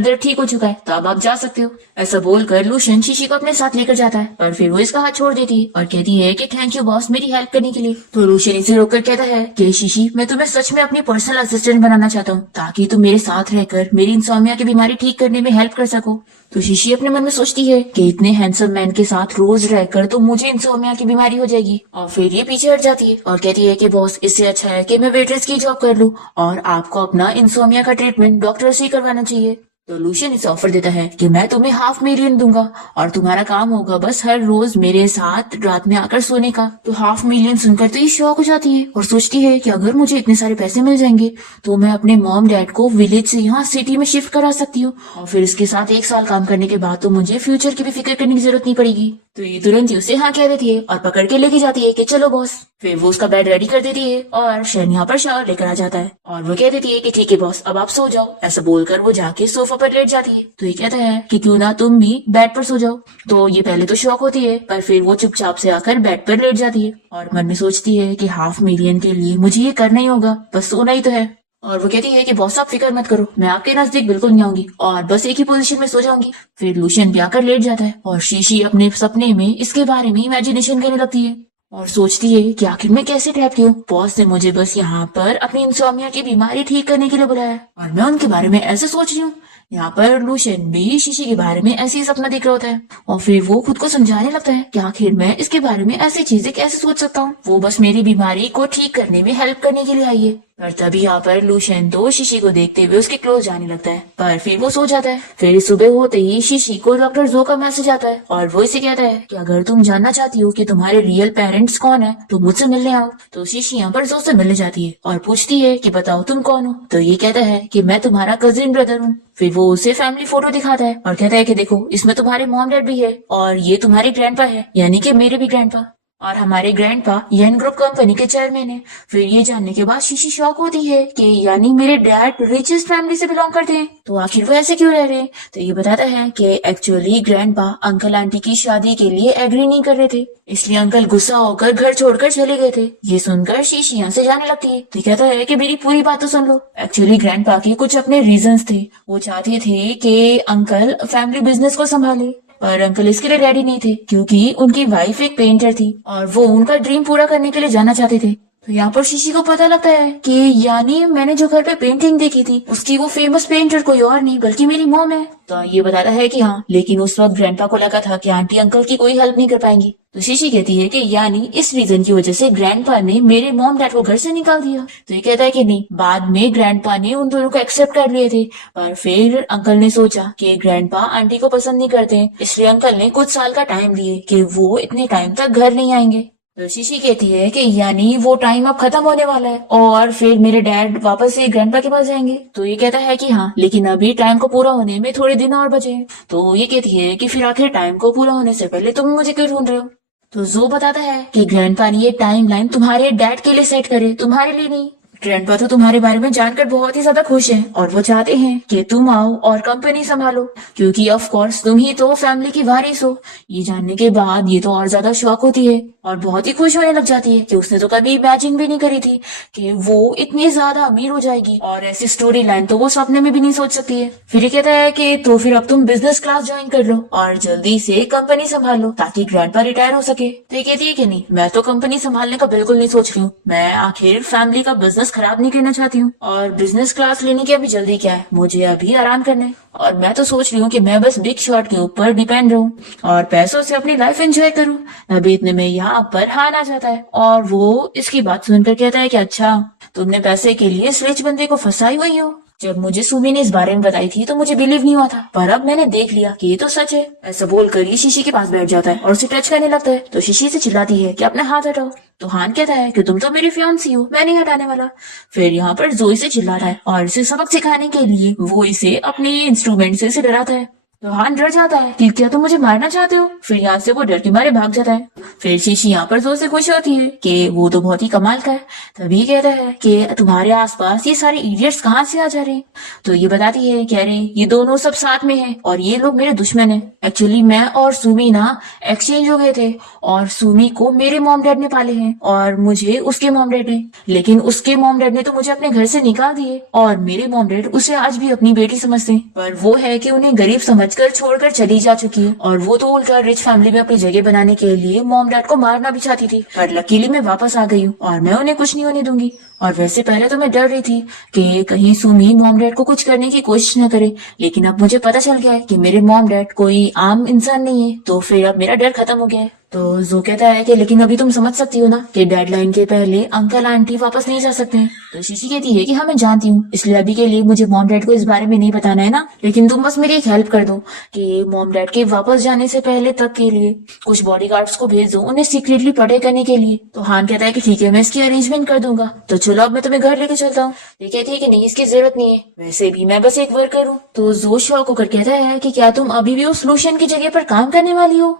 दर्द ठीक हो चुका है, तो अब आप जा सकते हो। ऐसा बोलकर लुशियन शीशी को अपने साथ लेकर जाता है पर फिर वो इसका हाथ छोड़ देती है और कहती है कि थैंक यू बॉस मेरी हेल्प करने के लिए। तो लुशियन इसे रोककर कहता है कि शीशी मैं तुम्हें सच में अपनी पर्सनल असिस्टेंट बनाना चाहता हूँ ताकि तुम मेरे साथ रहकर मेरी इंसोम्निया की बीमारी ठीक करने में हेल्प कर सको। तो शीशी अपने मन में सोचती है कि इतने हैंडसम मैन के साथ रोज रहकर तो मुझे इंसोम्निया की बीमारी हो जाएगी, और फिर ये पीछे हट जाती है और कहती है कि बॉस, इससे अच्छा है कि मैं वेट्रेस की जॉब कर लूं और आपको अपना इंसोम्निया का ट्रीटमेंट डॉक्टर से ही करवाना चाहिए। तो लूशियन इसे ऑफर देता है कि मैं तुम्हें $500,000 दूंगा और तुम्हारा काम होगा बस हर रोज मेरे साथ रात में आकर सोने का। तो $500,000 सुनकर तो ये शॉक हो जाती है और सोचती है कि अगर मुझे इतने सारे पैसे मिल जाएंगे तो मैं अपने मॉम डैड को विलेज से यहाँ सिटी में शिफ्ट करा सकती हूँ, और फिर इसके साथ 1 साल काम करने के बाद तो मुझे फ्यूचर की भी फिक्र करने की जरूरत नहीं पड़ेगी। तो ये तुरंत ही उसे हाँ कह देती है और पकड़ के लेके जाती है कि चलो बॉस। फिर वो उसका बेड रेडी कर देती है और शन यहाँ पर शावर लेकर आ जाता है और वो कह देती है कि ठीक है बॉस, अब आप सो जाओ। ऐसा बोलकर वो जाके सोफा पर लेट जाती है। तो ये कहता है कि क्यों ना तुम भी बेड पर सो जाओ। तो ये पहले तो शॉक होती है, पर फिर वो चुपचाप से आकर बेड पर लेट जाती है और मन में सोचती है कि $500,000 के लिए मुझे ये करना ही होगा, बस सोना ही तो है। और वो कहती है कि बॉस आप फिक्र मत करो, मैं आपके नजदीक बिल्कुल नहीं आऊंगी और बस एक ही पोजीशन में सो जाऊंगी। फिर लूशियन भी आकर लेट जाता है और शीशी अपने सपने में इसके बारे में इमेजिनेशन करने लगती है और सोचती है कि आखिर मैं कैसे ट्रैप हूँ। बॉस ने मुझे बस यहाँ पर अपनी इंसोम्निया की बीमारी ठीक करने के लिए बुलाया है और मैं उनके बारे में ऐसे सोच रही हूँ। यहाँ पर लूशियन भी शीशी के बारे में ऐसे ही सपना देख रहा होता है और फिर वो खुद को समझाने लगता है कि आखिर मैं इसके बारे में ऐसी चीजें कैसे सोच सकता हूँ, वो बस मेरी बीमारी को ठीक करने में हेल्प करने के लिए आई है। पर तभी यहाँ पर लूशियन तो शीशी को देखते हुए उसके क्लोज जाने लगता है, पर फिर वो सो जाता है। फिर सुबह होते ही शीशी को डॉक्टर जो का मैसेज आता है और वो इसे कहता है कि अगर तुम जानना चाहती हो कि तुम्हारे रियल पेरेंट्स कौन है तो मुझसे मिलने आओ। तो शीशी यहाँ पर जो से मिलने जाती है और पूछती है कि बताओ तुम कौन हो। तो ये कहता है कि मैं तुम्हारा कजिन ब्रदर हूँ। फिर वो उसे फैमिली फोटो दिखाता है और कहता है कि देखो, इसमें तुम्हारे मॉम डैड भी है और ये तुम्हारे ग्रैंडपा है, यानी कि मेरे भी ग्रैंडपा, और हमारे ग्रैंडपा येन ग्रुप कंपनी के चेयरमैन है। फिर ये जानने के बाद शीशी शॉक होती है कि यानी मेरे डैड रिचेस्ट फैमिली से बिलोंग करते हैं, तो आखिर वो ऐसे क्यों रह रहे हैं। तो ये बताता है कि एक्चुअली ग्रैंडपा अंकल आंटी की शादी के लिए एग्री नहीं कर रहे थे, इसलिए अंकल गुस्सा होकर घर छोड़कर चले गए थे। ये सुनकर शीशी यहाँ से जाने लगती है। तो कहता है कि मेरी पूरी बात तो सुन लो। एक्चुअली ग्रैंडपा के कुछ अपने रीजंस थे, वो चाहते थे कि अंकल फैमिली बिजनेस को संभाले, पर अंकल इसके लिए रेडी नहीं थे क्योंकि उनकी वाइफ एक पेंटर थी और वो उनका ड्रीम पूरा करने के लिए जाना चाहते थे। तो यहाँ पर शीशी को पता लगता है कि यानी मैंने जो घर पे पेंटिंग देखी थी उसकी वो फेमस पेंटर कोई और नहीं बल्कि मेरी मॉम है। तो ये बताता है कि हाँ, लेकिन उस वक्त ग्रैंडपा को लगा था कि आंटी अंकल की कोई हेल्प नहीं कर पाएंगी। तो शीशी कहती है कि यानी इस रीजन की वजह से ग्रैंडपा ने मेरे मॉम डैड को घर से निकाल दिया। तो ये कहता है कि नहीं, बाद में ग्रैंडपा ने उन दोनों को एक्सेप्ट कर लिए थे, पर फिर अंकल ने सोचा कि ग्रैंडपा आंटी को पसंद नहीं करते, इसलिए अंकल ने कुछ साल का टाइम लिए कि वो इतने टाइम तक घर नहीं आएंगे। तो शीशी कहती है कि यानी वो टाइम अब खत्म होने वाला है और फिर मेरे डैड वापस से ग्रैंडपा के पास जाएंगे। तो ये कहता है कि हाँ, लेकिन अभी टाइम को पूरा होने में थोड़े दिन और बचे हैं। तो ये कहती है कि फिर आखिर टाइम को पूरा होने से पहले तुम मुझे क्यों ढूंढ रहे हो। तो जो बताता है कि ग्रैंडपा ने ये टाइमलाइन तुम्हारे डैड के लिए सेट करे, तुम्हारे लिए नहीं। ग्रैंडपा तो तुम्हारे बारे में जानकर बहुत ही ज्यादा खुश हैं और वो चाहते हैं कि तुम आओ और कंपनी संभालो, क्योंकि ऑफ कोर्स तुम ही तो फैमिली की वारिस हो। ये जानने के बाद ये तो और ज्यादा शॉक होती है और बहुत ही खुश होने लग जाती है कि उसने तो कभी इमेजिन भी नहीं करी थी कि वो इतनी ज्यादा अमीर हो जाएगी, और ऐसी स्टोरी लाइन तो वो सपने में भी नहीं सोच सकती है। फिर ये कहता है कि तो फिर अब तुम बिजनेस क्लास ज्वाइन कर लो और जल्दी से कंपनी संभाल लो ताकि ग्रैंडपा रिटायर हो सके। तो ये कहती है कि नहीं, मैं तो कंपनी संभालने का बिल्कुल नहीं सोच रही हूँ, मैं आखिर फैमिली का बिजनेस खराब नहीं करना चाहती हूँ, और बिजनेस क्लास लेने की अभी जल्दी क्या है, मुझे अभी आराम करना है, और मैं तो सोच रही हूँ कि मैं बस बिग शॉट के ऊपर डिपेंड रहूँ और पैसों से अपनी लाइफ एंजॉय करूँ। अभी इतने में यहाँ पर हान आ जाता है और वो इसकी बात सुनकर कहता है कि अच्छा, तुमने पैसे के लिए इस रिच बंदे को फंसाई हुई हो। जब मुझे सुमी ने इस बारे में बताई थी तो मुझे बिलीव नहीं हुआ था, पर अब मैंने देख लिया कि ये तो सच है। ऐसा बोलकर ये शीशी के पास बैठ जाता है और उसे टच करने लगता है। तो शीशी से चिल्लाती है कि अपने हाथ हटाओ। तो हान कहता है कि तुम तो मेरी फियांसी हो, मैं नहीं हटाने वाला। फिर यहाँ पर जोई से चिल्लाता है और इसे सबक सिखाने के लिए वो इसे अपने इंस्ट्रूमेंट से इसे डराता है। तो हान डर जाता है कि क्या तुम मुझे मारना चाहते हो। फिर यहाँ से वो डर के मारे भाग जाता है। फिर शीशी यहाँ पर जोर से खुश होती है कि वो तो बहुत ही कमाल का है। तभी कहता है कि तुम्हारे आसपास ये सारे इडियट्स कहाँ से आ जा रहे हैं। तो ये बताती है कि अरे ये दोनों सब साथ में हैं और ये लोग मेरे दुश्मन हैं। एक्चुअली मैं और सुमी ना एक्सचेंज हो गए थे और सुमी को मेरे मॉम डैड ने पाले हैं और मुझे उसके मॉम डैड ने, लेकिन उसके मॉम डैड ने तो मुझे अपने घर से निकाल दिए और मेरे मॉम डैड उसे आज भी अपनी बेटी समझते हैं, पर वो है कि उन्हें गरीब समझ कर छोड़कर चली जा चुकी है और वो तो उल्टा रिच फैमिली में अपनी जगह बनाने के लिए मॉम डैड को मारना भी चाहती थी। पर लकीली मैं वापस आ गई हूँ और मैं उन्हें कुछ नहीं होने दूंगी। और वैसे पहले तो मैं डर रही थी कि कहीं सुमी मॉम डैड को कुछ करने की कोशिश न करे, लेकिन अब मुझे पता चल गया है कि मेरे मॉम डैड कोई आम इंसान नहीं है, तो फिर अब मेरा डर खत्म हो गया है। तो जो कहता है कि लेकिन अभी तुम समझ सकती हो ना कि डेडलाइन के पहले अंकल आंटी वापस नहीं जा सकते हैं। तो शीशी कहती है कि हाँ मैं जानती हूँ, इसलिए अभी के लिए मुझे मॉम डैड को इस बारे में नहीं बताना है ना, लेकिन तुम बस मेरी एक हेल्प कर दो कि मॉम डैड के वापस जाने से पहले तक के लिए कुछ बॉडीगार्ड्स को भेज दो उन्हें सीक्रेटली पढ़ाई करने के लिए। तो हान कहता है कि ठीक है मैं इसकी अरेंजमेंट कर दूंगा, तो चलो अब मैं तुम्हें घर लेके चलता हूँ। ये कहती है कि नहीं इसकी जरूरत नहीं है, वैसे भी मैं बस एक वर्कर हूँ। तो जो शौक होकर कहता है कि क्या तुम अभी भी उस लूशन की जगह पर काम करने वाली हो,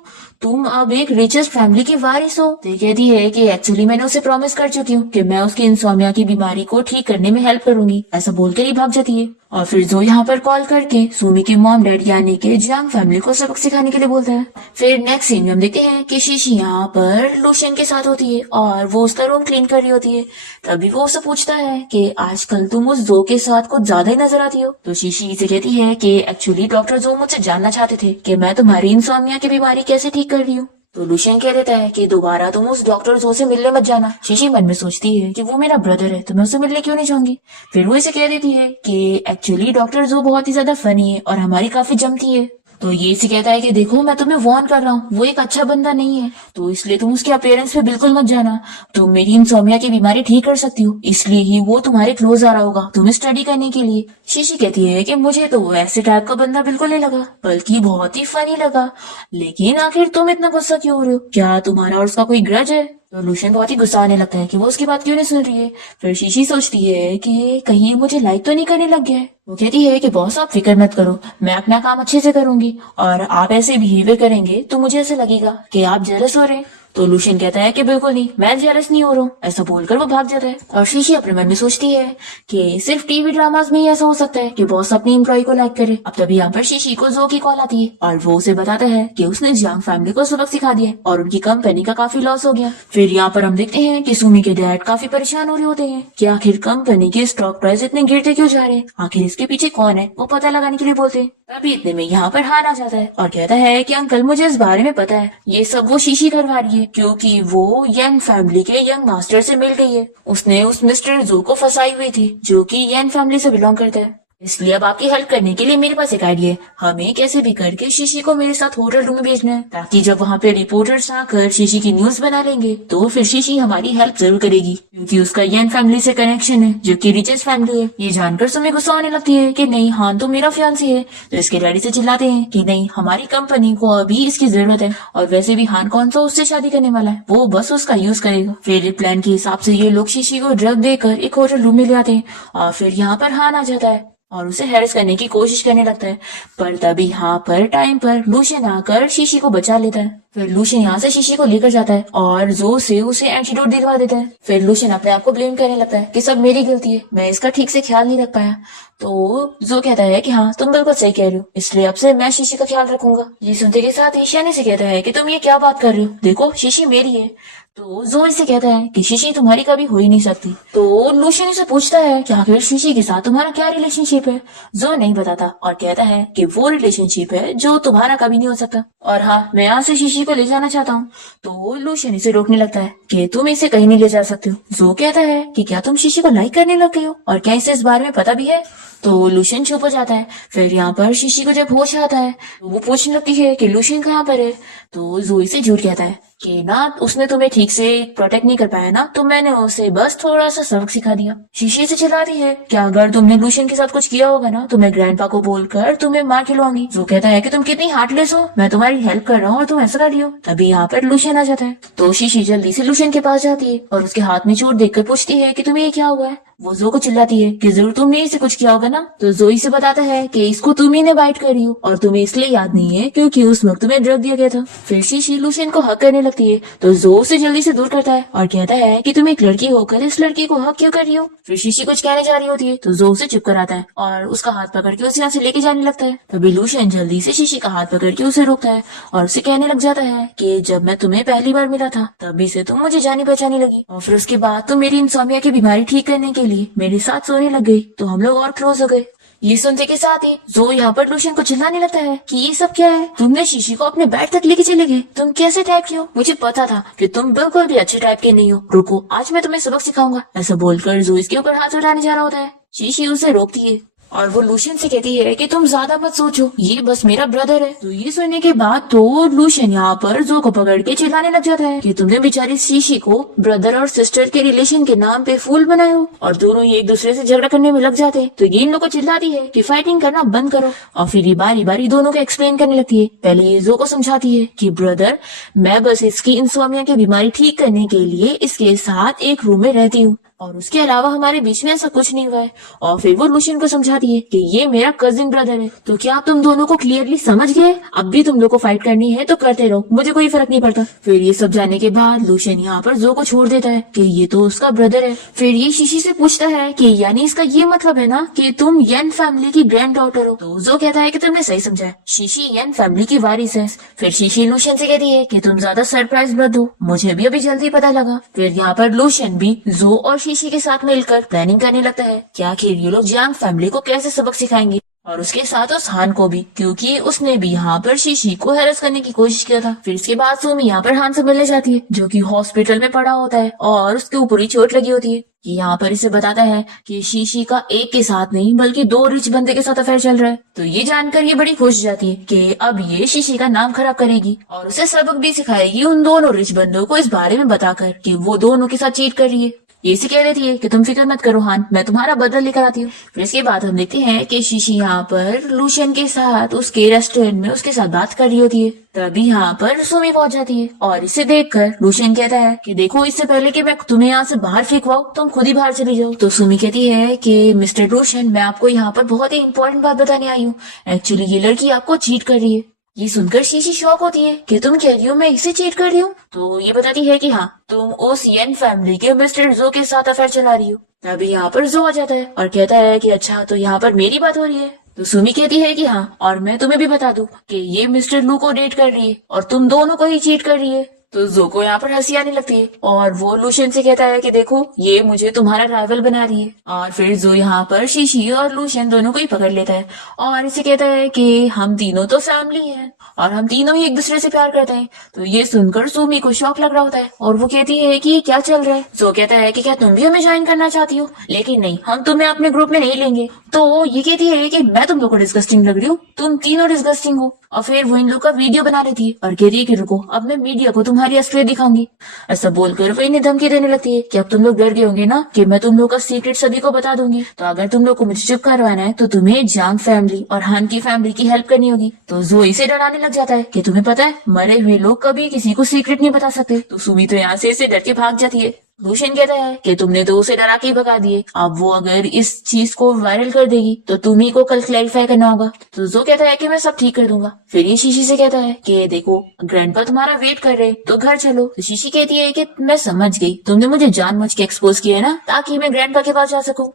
तुम अब एक रिचेस्ट फैमिली की वारिस हो। तो कहती है कि एक्चुअली मैंने उसे प्रॉमिस कर चुकी हूँ कि मैं उसकी इंसोमिया की बीमारी को ठीक करने में हेल्प करूंगी, ऐसा बोलकर ही भाग जाती है। और फिर जो यहाँ पर कॉल करके सुमी के मॉम डैड यानी के जियांग फैमिली को सबक सिखाने के लिए बोलता है। फिर नेक्स्ट सीन में हम देखते हैं कि शीशी यहाँ पर लूशन के साथ होती है और वो उसका रूम क्लीन कर रही होती है। तभी वो उससे पूछता है कि आजकल तुम उस जो के साथ कुछ ज्यादा ही नजर आती हो। तो शीशी इसे कहती है कि एक्चुअली डॉक्टर जो मुझसे जानना चाहते थे कि मैं तुम्हारी इंसोमिया की बीमारी कैसे ठीक कर रही हूँ। तो लूशियन कह देता है कि दोबारा तुम उस डॉक्टर जो से मिलने मत जाना। शीशी मन में सोचती है कि वो मेरा ब्रदर है तो मैं उससे मिलने क्यों नहीं चाहूंगी। फिर वो इसे कह देती है कि एक्चुअली डॉक्टर जो बहुत ही ज्यादा फनी है और हमारी काफी जमती है। तो ये इसे कहता है कि देखो मैं तुम्हें वार्न कर रहा हूँ, वो एक अच्छा बंदा नहीं है, तो इसलिए तुम उसके अपीयरेंस पे बिल्कुल मत जाना। तुम मेरी इंसोमिया की बीमारी ठीक कर सकती हो, इसलिए ही वो तुम्हारे क्लोज आ रहा होगा तुम्हें स्टडी करने के लिए। शीशी कहती है कि मुझे तो ऐसे टाइप का बंदा बिल्कुल नहीं लगा, बल्कि बहुत ही फनी लगा, लेकिन आखिर तुम इतना गुस्सा क्यों हो रहे हो, क्या तुम्हारा और उसका कोई ग्रज है। तो लूशियन बहुत ही गुस्सा आने लगता है कि वो उसकी बात क्यों नहीं सुन रही है। फिर शीशी सोचती है कि कहीं मुझे लाइक तो नहीं करने लग गया है। वो कहती है कि बॉस आप फिक्र मत करो, मैं अपना काम अच्छे से करूंगी और आप ऐसे बिहेवियर करेंगे तो मुझे ऐसा लगेगा कि आप जेलस हो रहे हैं। तो लूशियन कहता है कि बिल्कुल नहीं, मैं जेलस नहीं हो रहा हूँ। ऐसा बोलकर वो भाग जाता है और शीशी अपने मन में सोचती है कि सिर्फ टीवी ड्रामास में ही ऐसा हो सकता है कि बॉस अपनी एम्प्लॉय को लाइक करे। अब तभी यहाँ पर शीशी को जो की कॉल आती है और वो उसे बताता है कि उसने जियांग फैमिली को सबक सिखा दिया और उनकी कंपनी का काफी लॉस हो गया। फिर यहाँ पर हम देखते हैं कि सुमी के डैड काफी परेशान हो रहे होते हैं कि आखिर कंपनी के स्टॉक प्राइस इतने गिरते क्यों जा रहे हैं, आखिर इसके पीछे कौन है, वो पता लगाने के लिए बोलते हैं। तभी इतने में यहाँ पर हान आ जाता है और कहता है कि अंकल मुझे इस बारे में पता है, ये सब वो शीशी करवा रही है क्योंकि वो यंग फैमिली के यंग मास्टर से मिल गई है। उसने उस मिस्टर जू को फंसाई हुई थी जो कि यंग फैमिली से बिलोंग करता है। इसलिए अब आपकी हेल्प करने के लिए मेरे पास एक आइडिया है, हमें कैसे भी करके शीशी को मेरे साथ होटल रूम में भेजना है, ताकि जब वहाँ पे रिपोर्टर्स आकर शीशी की न्यूज बना लेंगे तो फिर शीशी हमारी हेल्प जरूर करेगी, क्योंकि उसका यंग फैमिली से कनेक्शन है जो कि रिचेस्ट फैमिली है। ये जानकर सुमी गुस्सा होने लगती है कि नहीं हान तो मेरा फियांसी है। तो इसके डैडी से चिल्लाते हैं कि नहीं हमारी कंपनी को अभी इसकी जरूरत है, और वैसे भी हान कौन सा उससे शादी करने वाला है, वो बस उसका यूज करेगा। फिर प्लान के हिसाब से ये लोग शीशी को ड्रग देकर एक होटल रूम में ले आते हैं और फिर यहाँ पर हान आ जाता है और उसे हैरेस करने की कोशिश करने लगता है। पर तभी यहाँ पर टाइम पर लूशियन आकर शीशी को बचा लेता है। फिर लूशियन यहाँ से शीशी को लेकर जाता है और जो से उसे एंटीडोट दिलवा देता है। फिर लूशियन अपने आप को ब्लेम करने लगता है कि सब मेरी गलती है, मैं इसका ठीक से ख्याल नहीं रख पाया। तो जो कहता है कि हाँ तुम बिल्कुल सही कह रही हो, इसलिए अब से मैं शीशी का ख्याल रखूंगा। ये सुनते के साथ ही शैनी से कहता है कि तुम ये क्या बात कर रही हो, देखो शीशी मेरी है। तो जो इसे कहता है कि शीशी तुम्हारी कभी हो ही नहीं सकती। तो लूशियन से पूछता है कि आखिर शीशी के साथ तुम्हारा क्या रिलेशनशिप है। जो नहीं बताता और कहता है कि वो रिलेशनशिप है जो तुम्हारा कभी नहीं हो सकता, और हाँ मैं यहाँ से शीशी को ले जाना चाहता हूँ। तो लूशियन इसे रोकने लगता है कि तुम इसे कहीं नहीं ले जा सकते हो। जो कहता है कि क्या तुम शीशी को लाइक करने लग गए हो, और क्या इसे इस बारे में पता भी है। तो लूशियन चुप हो जाता है। फिर यहाँ पर शीशी को जब होश आता है तो वो पूछने लगती है कि लूशियन कहाँ पर है। तो जोई से झूठ कहता है कि ना उसने तुम्हें ठीक से प्रोटेक्ट नहीं कर पाया ना, तो मैंने उसे बस थोड़ा सा सबक सिखा दिया। शीशी से चिल्लाती है कि अगर तुमने लूशियन के साथ कुछ किया होगा ना तो मैं ग्रैंडपा को बोलकर तुम्हें मार खिलवाऊंगी। जो कहता है कि तुम कितनी हार्टलेस हो, मैं तुम्हारी हेल्प कर रहा हूँ और तुम ऐसा कर रही हो। तभी यहाँ पर लूशियन आ जाता है। तो शीशी जल्दी से लूशियन के पास जाती है और उसके हाथ में चोट देखकर पूछती है कि तुम्हें ये क्या हुआ है। वो जो को चिल्लाती है कि जरूर तुमने इसे कुछ किया होगा ना। तो जोई से बताता है कि इसको तुम ही ने बाइट करी हो और तुम्हें इसलिए याद नहीं है क्योंकि उस वक्त तुम्हें ड्रग दिया गया था। फिर शीशी लूशियन को हक करने लगती है तो जो उसे जल्दी से दूर करता है और कहता है कि तुम एक लड़की होकर इस लड़की को हक क्यों कर रही हो। फिर शीशी कुछ कहने जा रही होती है तो जो उसे चुप कराता है और उसका हाथ पकड़ के उसे यहाँ से लेके जाने लगता है। तभी लूशियन जल्दी से शीशी का हाथ पकड़ के उसे रोकता है और उसे कहने लग जाता है कि जब मैं तुम्हें पहली बार मिला था तभी से तुम मुझे जानी पहचानी लगी, और फिर उसके बाद तुम मेरी इंसोमिया की बीमारी ठीक करने के लिए मेरे साथ सोने लग गई, तो हम लोग और क्लोज हो गए। ये सुनते के साथ ही जो यहाँ पर लूशियन को चिल्लाने लगता है कि ये सब क्या है, तुमने शीशी को अपने बेड तक लेके चले गए, तुम कैसे टाइप के हो, मुझे पता था कि तुम बिल्कुल भी अच्छे टाइप के नहीं हो, रुको आज मैं तुम्हें सबक सिखाऊंगा। ऐसा बोलकर जो इसके ऊपर हाथ उठाने जा रहा होता है, शीशी उसे रोकती है और वो लूशियन से कहती है कि तुम ज्यादा मत सोचो, ये बस मेरा ब्रदर है। तो ये सुनने के बाद तो लूशियन यहाँ पर जो को पकड़ के चिल्लाने लग जाता है कि तुमने बेचारी शीशी को ब्रदर और सिस्टर के रिलेशन के नाम पे फूल बनाए हो, और दोनों ही एक दूसरे से झगड़ा करने में लग जाते हैं। तो ये इन लोग को चिल्लाती है कि फाइटिंग करना बंद करो, और फिर ये बारी बारी दोनों को एक्सप्लेन करने लगती है। पहले ये जो को समझाती है कि ब्रदर, मैं बस इसकी इंसोमिया की बीमारी ठीक करने के लिए इसके साथ एक रूम में रहती हूँ, और उसके अलावा हमारे बीच में ऐसा कुछ नहीं हुआ है। और फिर वो लूशियन को समझाती है कि ये मेरा कजिन ब्रदर है। तो क्या आप तुम दोनों को क्लियरली समझ गए? अब भी तुम लोग को फाइट करनी है तो करते रहो, मुझे कोई फर्क नहीं पड़ता। फिर ये सब जानने के बाद लूशियन यहाँ पर जो को छोड़ देता है कि ये तो उसका ब्रदर है। फिर ये शीशी से पूछता है कि यानी इसका ये मतलब है ना कि तुम येन फैमिली की ग्रैंड डॉटर हो? तो जो कहता है कि तुमने सही समझा है, शीशी येन फैमिली की वारिस है। फिर शीशी लूशियन से कहती है कि तुम ज्यादा सरप्राइज मत हो, मुझे भी अभी जल्दी पता लगा। फिर यहाँ पर लूशियन भी जो और शीशी के साथ मिलकर प्लानिंग करने लगता है कि आखिर ये लोग जियांग फैमिली को कैसे सबक सिखाएंगे, और उसके साथ उस हान को भी, क्योंकि उसने भी यहाँ पर शीशी को हैरेस करने की कोशिश किया था। फिर इसके बाद सुमी यहाँ पर हान से मिलने जाती है जो कि हॉस्पिटल में पड़ा होता है और उसके ऊपर ही चोट लगी होती है। कि यहाँ पर इसे बताता है कि शीशी का एक के साथ नहीं बल्कि 2 रिच बंदे के साथ अफेयर चल रहा है। तो ये जानकर ये बड़ी खुश जाती है कि अब ये शीशी का नाम खराब करेगी और उसे सबक भी सिखाएगी उन दोनों रिच बंदों को इस बारे में बताकर कि वो दोनों के साथ चीट कर रही है। ये इसे कह देती है कि तुम फिक्र मत करो हान, मैं तुम्हारा बदला लेकर आती हूँ। फिर इसके बाद हम देखते हैं कि शीशी यहाँ पर लूशियन के साथ उसके रेस्टोरेंट में उसके साथ बात कर रही होती है। तभी यहाँ पर सुमी पहुंच जाती है और इसे देखकर लूशियन कहता है कि देखो, इससे पहले कि मैं तुम्हें यहाँ से बाहर फेंकवाऊं तुम खुद ही बाहर चली जाओ। तो सुमी कहती है कि मिस्टर लूशियन, मैं आपको यहाँ पर बहुत ही इंपॉर्टेंट बात बताने आई हूँ। एक्चुअली ये लड़की आपको चीट कर रही है। ये सुनकर शीशी शॉक होती है कि तुम कह रही हो मैं इसे चीट कर रही हूँ? तो ये बताती है कि हाँ, तुम उस येन फैमिली के मिस्टर जो के साथ अफेयर चला रही हो। तभी यहाँ पर जो आ जाता है और कहता है कि अच्छा, तो यहाँ पर मेरी बात हो रही है? तो सुमी कहती है कि हाँ, और मैं तुम्हें भी बता दूं कि ये मिस्टर लू को डेट कर रही है और तुम दोनों को ही चीट कर रही है। तो जो को यहाँ पर हंसी आने लगती है और वो लूशियन से कहता है कि देखो, ये मुझे तुम्हारा राइवल बना रही है। और फिर जो यहाँ पर शीशी और लूशियन दोनों को ही पकड़ लेता है और इसे कहता है कि हम तीनों तो फैमिली हैं और हम तीनों ही एक दूसरे से प्यार करते हैं। तो ये सुनकर सुमी को शौक लग रहा होता है और वो कहती है कि क्या चल रहा है। जो कहता है कि क्या तुम भी हमें ज्वाइन करना चाहती हो? लेकिन नहीं, हम तुम्हें अपने ग्रुप में नहीं लेंगे। तो ये कहती है कि मैं तुम लोग को डिस्गस्टिंग लग रही हूँ, तुम तीनों डिस्गस्टिंग हो। और फिर वो इन लोग का वीडियो बना रही थी और कहती है कि रुको, अब मैं मीडिया को तुम्हारी असलियत दिखाऊंगी। ऐसा बोलकर वो इन्हें धमकी देने लगती है कि अब तुम लोग डर गए होंगे ना कि मैं तुम लोग का सीक्रेट सभी को बता दूंगी, तो अगर तुम लोग को मुझे चुप करवाना है तो तुम्हें जांग फैमिली और हान की फैमिली की हेल्प करनी होगी। तो जोई से डराने लग जाता है कि तुम्हें पता है, मरे हुए लोग कभी किसी को सीक्रेट नहीं बता सकते। तो सुमी तो यहाँ से डर के भाग जाती है। लूशियन कहता है कि तुमने तो उसे डरा के ही भगा दिए, अब वो अगर इस चीज को वायरल कर देगी तो तुम्ही को कल क्लैरिफाई करना होगा। तो जो कहता है कि मैं सब ठीक कर दूंगा। फिर ये शीशी से कहता है कि देखो, ग्रैंडपा तुम्हारा वेट कर रहे, तो घर चलो। तो शीशी कहती है कि मैं समझ गई, तुमने मुझे जानबूझ के एक्सपोज किया है ना, ताकि मैं ग्रैंडपा के पास जा सकूं।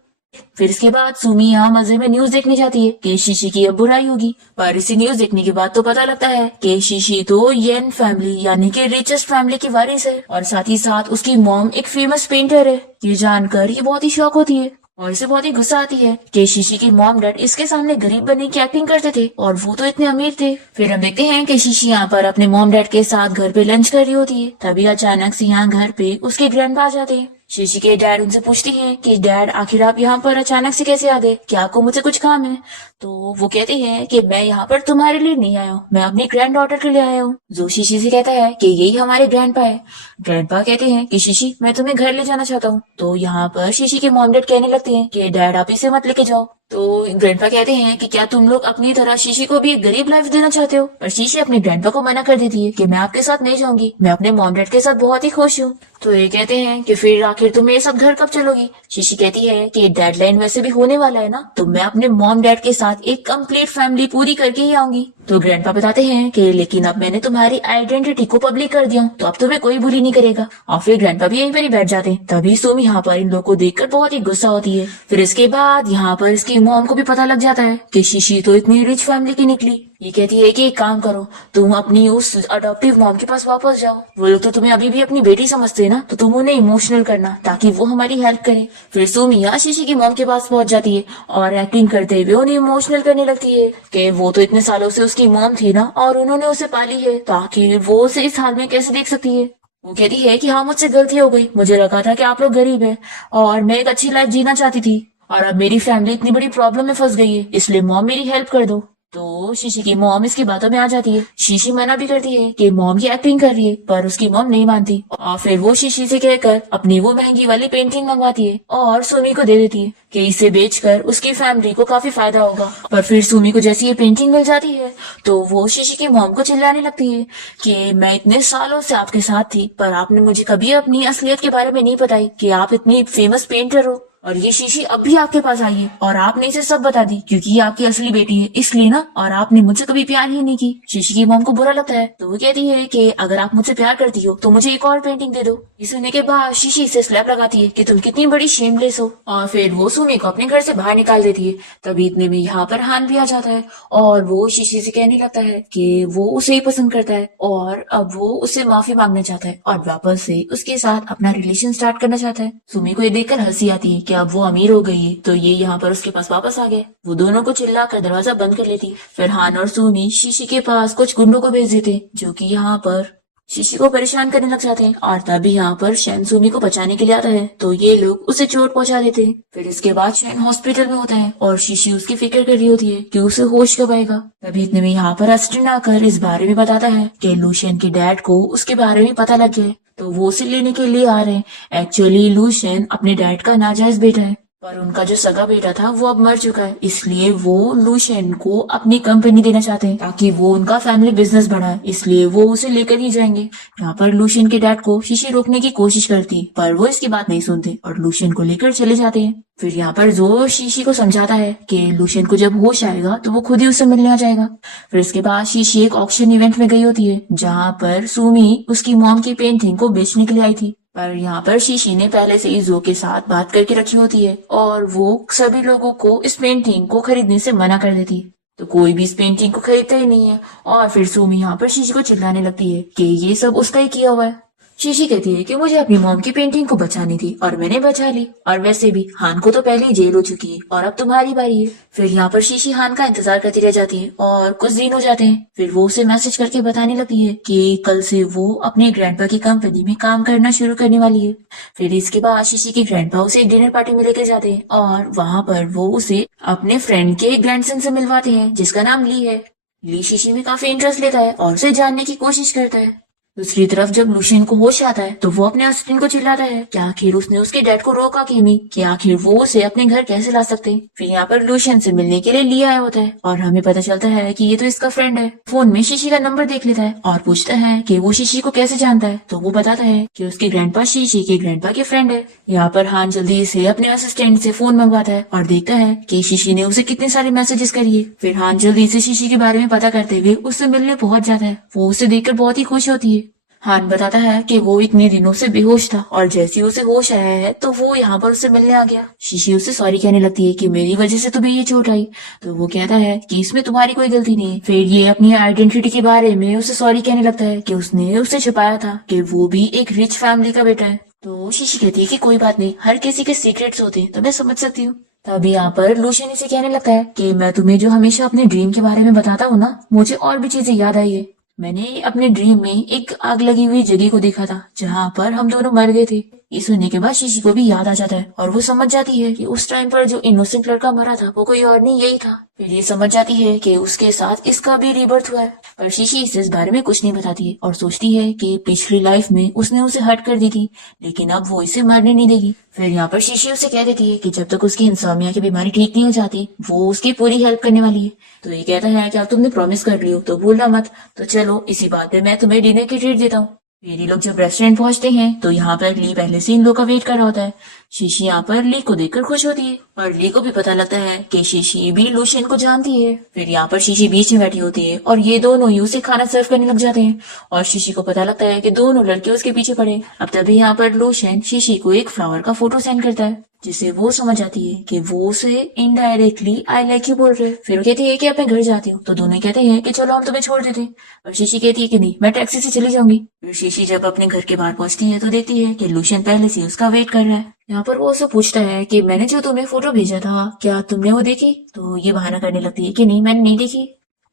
फिर इसके बाद सुमी यहाँ मजे में न्यूज देखने जाती है कि शीशी की अब बुराई होगी। पर इसी न्यूज देखने के बाद तो पता लगता है कि शीशी तो येन फैमिली यानी कि रिचेस्ट फैमिली की वारिस है और साथ ही साथ उसकी मॉम एक फेमस पेंटर है। ये जानकर ये बहुत ही शॉक होती है और इसे बहुत ही गुस्सा आती है कि शीशी के मॉम डैड इसके सामने गरीब बनने की एक्टिंग करते थे और वो तो इतने अमीर थे। फिर हम देखते हैं कि शीशी यहाँ पर अपने मॉम डैड के साथ घर पे लंच कर रही होती है। तभी अचानक से यहाँ घर पे उसके ग्रैंडपा आ जाते हैं। शीशी के डैड उनसे पूछते हैं कि डैड, आखिर आप यहाँ पर अचानक से कैसे आ गए? क्या आपको मुझसे कुछ काम है? तो वो कहते हैं कि मैं यहाँ पर तुम्हारे लिए नहीं आया हूँ, मैं अपनी ग्रैंड डॉटर के लिए आया हूँ। जो शीशी से कहता है कि यही हमारे ग्रैंडपा है। ग्रैंडपा कहते हैं कि शीशी, मैं तुम्हें घर ले जाना चाहता हूँ। तो यहाँ पर शीशी के मॉम डैड कहने लगते हैं कि डैड, आप इसे मत लेके जाओ। तो ग्रैंडपा कहते हैं कि क्या तुम लोग अपनी तरह शीशी को भी एक गरीब लाइफ देना चाहते हो? पर शीशी अपने ग्रैंडपा को मना कर देती है कि मैं आपके साथ नहीं जाऊंगी, मैं अपने मॉम डैड के साथ बहुत ही खुश हूँ। तो ये कहते हैं कि फिर आखिर तुम मेरे साथ घर कब चलोगी? शीशी कहती है कि डेडलाइन वैसे भी होने वाला है ना, तो मैं अपने मॉम डैड के साथ एक कंप्लीट फैमिली पूरी करके ही आऊंगी। तो ग्रैंडपा बताते हैं कि लेकिन अब मैंने तुम्हारी आइडेंटिटी को पब्लिक कर दिया, तो अब तुम्हें कोई बुली नहीं करेगा। और फिर ग्रैंडपा भी यहीं पर ही बैठ जाते हैं। तभी सुमी यहाँ पर इन लोगों को देखकर बहुत ही गुस्सा होती है। फिर इसके बाद यहाँ पर इसकी मॉम को भी पता लग जाता है कि शीशी तो इतनी रिच फैमिली की निकली। ये कहती है कि एक काम करो, तुम अपनी उस अडॉप्टिव मॉम के पास वापस जाओ। वो लोग तो तुम्हें अभी भी अपनी बेटी समझते हैं ना, तो तुम उन्हें इमोशनल करना ताकि वो हमारी हेल्प करे। फिर सुमी यहाँ शीशी की मॉम के पास पहुंच जाती है और एक्टिंग करते हुए उन्हें इमोशनल करने लगती है कि वो तो इतने सालों से उसकी मॉम थी ना, और उन्होंने उसे पाली है, तो आखिर वो उसे इस हाल में कैसे देख सकती है। वो कहती है कि हाँ, मुझसे गलती हो गई, मुझे लगा था कि आप लोग गरीब हैं और मैं एक अच्छी लाइफ जीना चाहती थी, और अब मेरी फैमिली इतनी बड़ी प्रॉब्लम में फंस गई है, इसलिए मॉम मेरी हेल्प कर दो। तो शीशी की मॉम इसकी बातों में आ जाती है। शीशी मना भी करती है कि मॉम की एक्टिंग कर रही है, पर उसकी मॉम नहीं मानती और फिर वो शीशी से कहकर अपनी वो महंगी वाली पेंटिंग मंगवाती है और सुमी को दे देती है कि इसे बेचकर उसकी फैमिली को काफी फायदा होगा। पर फिर सुमी को जैसी ये पेंटिंग मिल जाती है तो वो शीशी की मॉम को चिल्लाने लगती है कि मैं इतने सालों से आपके साथ थी, पर आपने मुझे कभी अपनी असलियत के बारे में नहीं बताई कि आप इतनी फेमस पेंटर हो, और ये शीशी अब भी आपके पास आई है और आपने इसे सब बता दी क्योंकि ये आपकी असली बेटी है, इसलिए ना, और आपने मुझसे कभी प्यार ही नहीं की। शीशी की मॉम को बुरा लगता है तो वो कहती है कि अगर आप मुझसे प्यार करती हो तो मुझे एक और पेंटिंग दे दो। ये सुनने के बाद शीशी से स्लैप लगाती है कि तुम कितनी बड़ी शेमलेस हो, और फिर वो सुमी को अपने घर से बाहर निकाल देती है। तभी इतने में यहाँ पर हान भी आ जाता है और वो शीशी से कहने लगता है कि वो उसे ही पसंद करता है और अब वो उससे माफी मांगना चाहता है और वापस से उसके साथ अपना रिलेशन स्टार्ट करना चाहता है। सुमी को ये देखकर हंसी आती है कि अब वो अमीर हो गई है, तो ये यहाँ पर उसके पास वापस आ गए। वो दोनों को चिल्लाकर दरवाजा बंद कर लेती। फिर हान और सुमी शीशी के पास कुछ गुंडों को भेज देते जो कि यहाँ पर शीशी को परेशान करने लग जाते हैं, और तभी यहाँ पर शैन सुमी को बचाने के लिए आता है तो ये लोग उसे चोट पहुंचा देते हैं। फिर इसके बाद शैन हॉस्पिटल में होता है और शीशी उसकी फिक्र कर रही होती है कि उसे होश कब आएगा। तभी इतने में यहाँ पर असिस्टेंट आकर इस बारे में बताता है कि लूशियन के डैड को उसके बारे में पता लग गया है, तो वो उसे लेने के लिए आ रहे हैं। एक्चुअली लूशियन अपने डैड का नाजायज बेटा है, पर उनका जो सगा बेटा था वो अब मर चुका है, इसलिए वो लूशियन को अपनी कंपनी देना चाहते हैं ताकि वो उनका फैमिली बिजनेस बढ़ाए, इसलिए वो उसे लेकर ही जाएंगे। यहाँ पर लूशियन के डैड को शीशी रोकने की कोशिश करती है पर वो इसकी बात नहीं सुनते और लूशियन को लेकर चले जाते हैं। फिर यहाँ पर जो शीशी को समझाता है कि लूशियन को जब होश आएगा तो वो खुद ही उससे मिलने आ जाएगा। फिर इसके बाद शीशी एक ऑक्शन इवेंट में गई होती है जहाँ पर सुमी उसकी मॉम की पेंटिंग को बेचने के लिए आई थी, पर यहाँ पर शीशी ने पहले से ही जो के साथ बात करके रखी होती है और वो सभी लोगों को इस पेंटिंग को खरीदने से मना कर देती है, तो कोई भी इस पेंटिंग को खरीदता ही नहीं है। और फिर सुमी यहाँ पर शीशी को चिल्लाने लगती है कि ये सब उसका ही किया हुआ है। शीशी कहती है कि मुझे अपनी मॉम की पेंटिंग को बचानी थी और मैंने बचा ली, और वैसे भी हान को तो पहले ही जेल हो चुकी है और अब तुम्हारी बारी है। फिर यहाँ पर शीशी हान का इंतजार करती रह जाती है और कुछ दिन हो जाते हैं। फिर वो उसे मैसेज करके बताने लगती है कि कल से वो अपने ग्रैंडपा की कंपनी में काम करना शुरू करने वाली है। फिर इसके बाद शीशी के ग्रैंडपा उसे एक डिनर पार्टी में लेकर जाते हैं और वहाँ पर वो उसे अपने फ्रेंड के ग्रैंडसन से मिलवाते हैं जिसका नाम ली है। ली शीशी में काफी इंटरेस्ट लेता है और उसे जानने की कोशिश करता है। दूसरी तरफ जब लूशियन को होश आता है तो वो अपने असिस्टेंट को चिल्लाता है कि आखिर उसने उसके डैड को रोका क्यों नहीं, कि आखिर वो उसे अपने घर कैसे ला सकते। फिर यहाँ पर लूशियन से मिलने के लिए लिया आया होता है और हमें पता चलता है कि ये तो इसका फ्रेंड है। फोन में शीशी का नंबर देख लेता है और पूछता है कि वो शीशी को कैसे जानता है, तो वो बताता है कि उसके ग्रैंडपा शीशी के ग्रैंडपा के फ्रेंड है। यहाँ पर हान जल्दी से अपने असिस्टेंट से फोन मंगवाता है और देखता है कि शीशी ने उसे कितने सारे मैसेजेस करिए। फिर हान जल्दी से शीशी के बारे में पता करते हुए उससे मिलने पहुंच जाता है। वो उसे देखकर बहुत ही खुश होती है। हान बताता है कि वो इतने दिनों से बेहोश था और जैसे ही उसे होश आया है तो वो यहाँ पर उससे मिलने आ गया। शीशी उससे सॉरी कहने लगती है कि मेरी वजह से तुम्हें ये चोट आई, तो वो कहता है कि इसमें तुम्हारी कोई गलती नहीं है। फिर ये अपनी आइडेंटिटी के बारे में उसे सॉरी कहने लगता है कि उसने उसे छुपाया था कि वो भी एक रिच फैमिली का बेटा है। तो शीशी कहती है कि कोई बात नहीं, हर किसी के सीक्रेट्स होते हैं, तो मैं समझ सकती हूँ। तभी यहाँ पर लूशियन इसे कहने लगता है कि मैं तुम्हें जो हमेशा अपने ड्रीम के बारे में बताता हूँ ना, मुझे और भी चीजें याद आई है। मैंने अपने ड्रीम में एक आग लगी हुई जगह को देखा था जहाँ पर हम दोनों मर गए थे। ये सुनने के बाद शीशी को भी याद आ जाता है और वो समझ जाती है कि उस टाइम पर जो इनोसेंट लड़का मरा था वो कोई और नहीं, यही था। फिर ये समझ जाती है कि उसके साथ इसका भी रीबर्थ हुआ है, पर शीशी इसे इस बारे में कुछ नहीं बताती है और सोचती है कि पिछली लाइफ में उसने उसे हर्ट कर दी थी लेकिन अब वो इसे मरने नहीं देगी। फिर यहाँ पर शीशी उसे कह देती है कि जब तक उसकी इंसोम्निया की बीमारी ठीक नहीं हो जाती वो उसकी पूरी हेल्प करने वाली है। तो ये कहता है कि अब तुमने प्रॉमिस कर लियो तो भूलना मत, तो चलो इसी बात पे मैं तुम्हें डिनर की ट्रीट देता हूँ। फिर ये लोग जब रेस्टोरेंट पहुंचते हैं तो यहाँ पर ली पहले से इन लोग का वेट कर रहा होता है। शीशी यहाँ पर ली को देखकर खुश होती है और ली को भी पता लगता है कि शीशी भी लूशियन को जानती है। फिर यहाँ पर शीशी बीच में बैठी होती है और ये दोनों ही उसे खाना सर्व करने लग जाते हैं और शीशी को पता लगता है कि दोनों लड़के उसके पीछे पड़े। अब तभी यहाँ पर लूशियन शीशी को एक फ्लावर का फोटो सेंड करता है जिसे वो समझ आती है कि वो उसे इनडायरेक्टली आई लाइक यू बोल रहे हैं। फिर वो कहती है कि अब मैं घर जाती हूँ, तो दोनों कहते हैं कि चलो हम तुम्हें छोड़ देते हैं। और शीशी कहती है कि नहीं, मैं टैक्सी से चली जाऊंगी। फिर शीशी जब अपने घर के बाहर पहुंचती है तो देखती है कि लूशियन पहले से उसका वेट कर रहा है। यहाँ पर वो उससे पूछता है कि मैंने जो तुम्हें फोटो भेजा था क्या तुमने वो देखी? तो ये बहाना करने लगती है कि नहीं, मैंने नहीं देखी।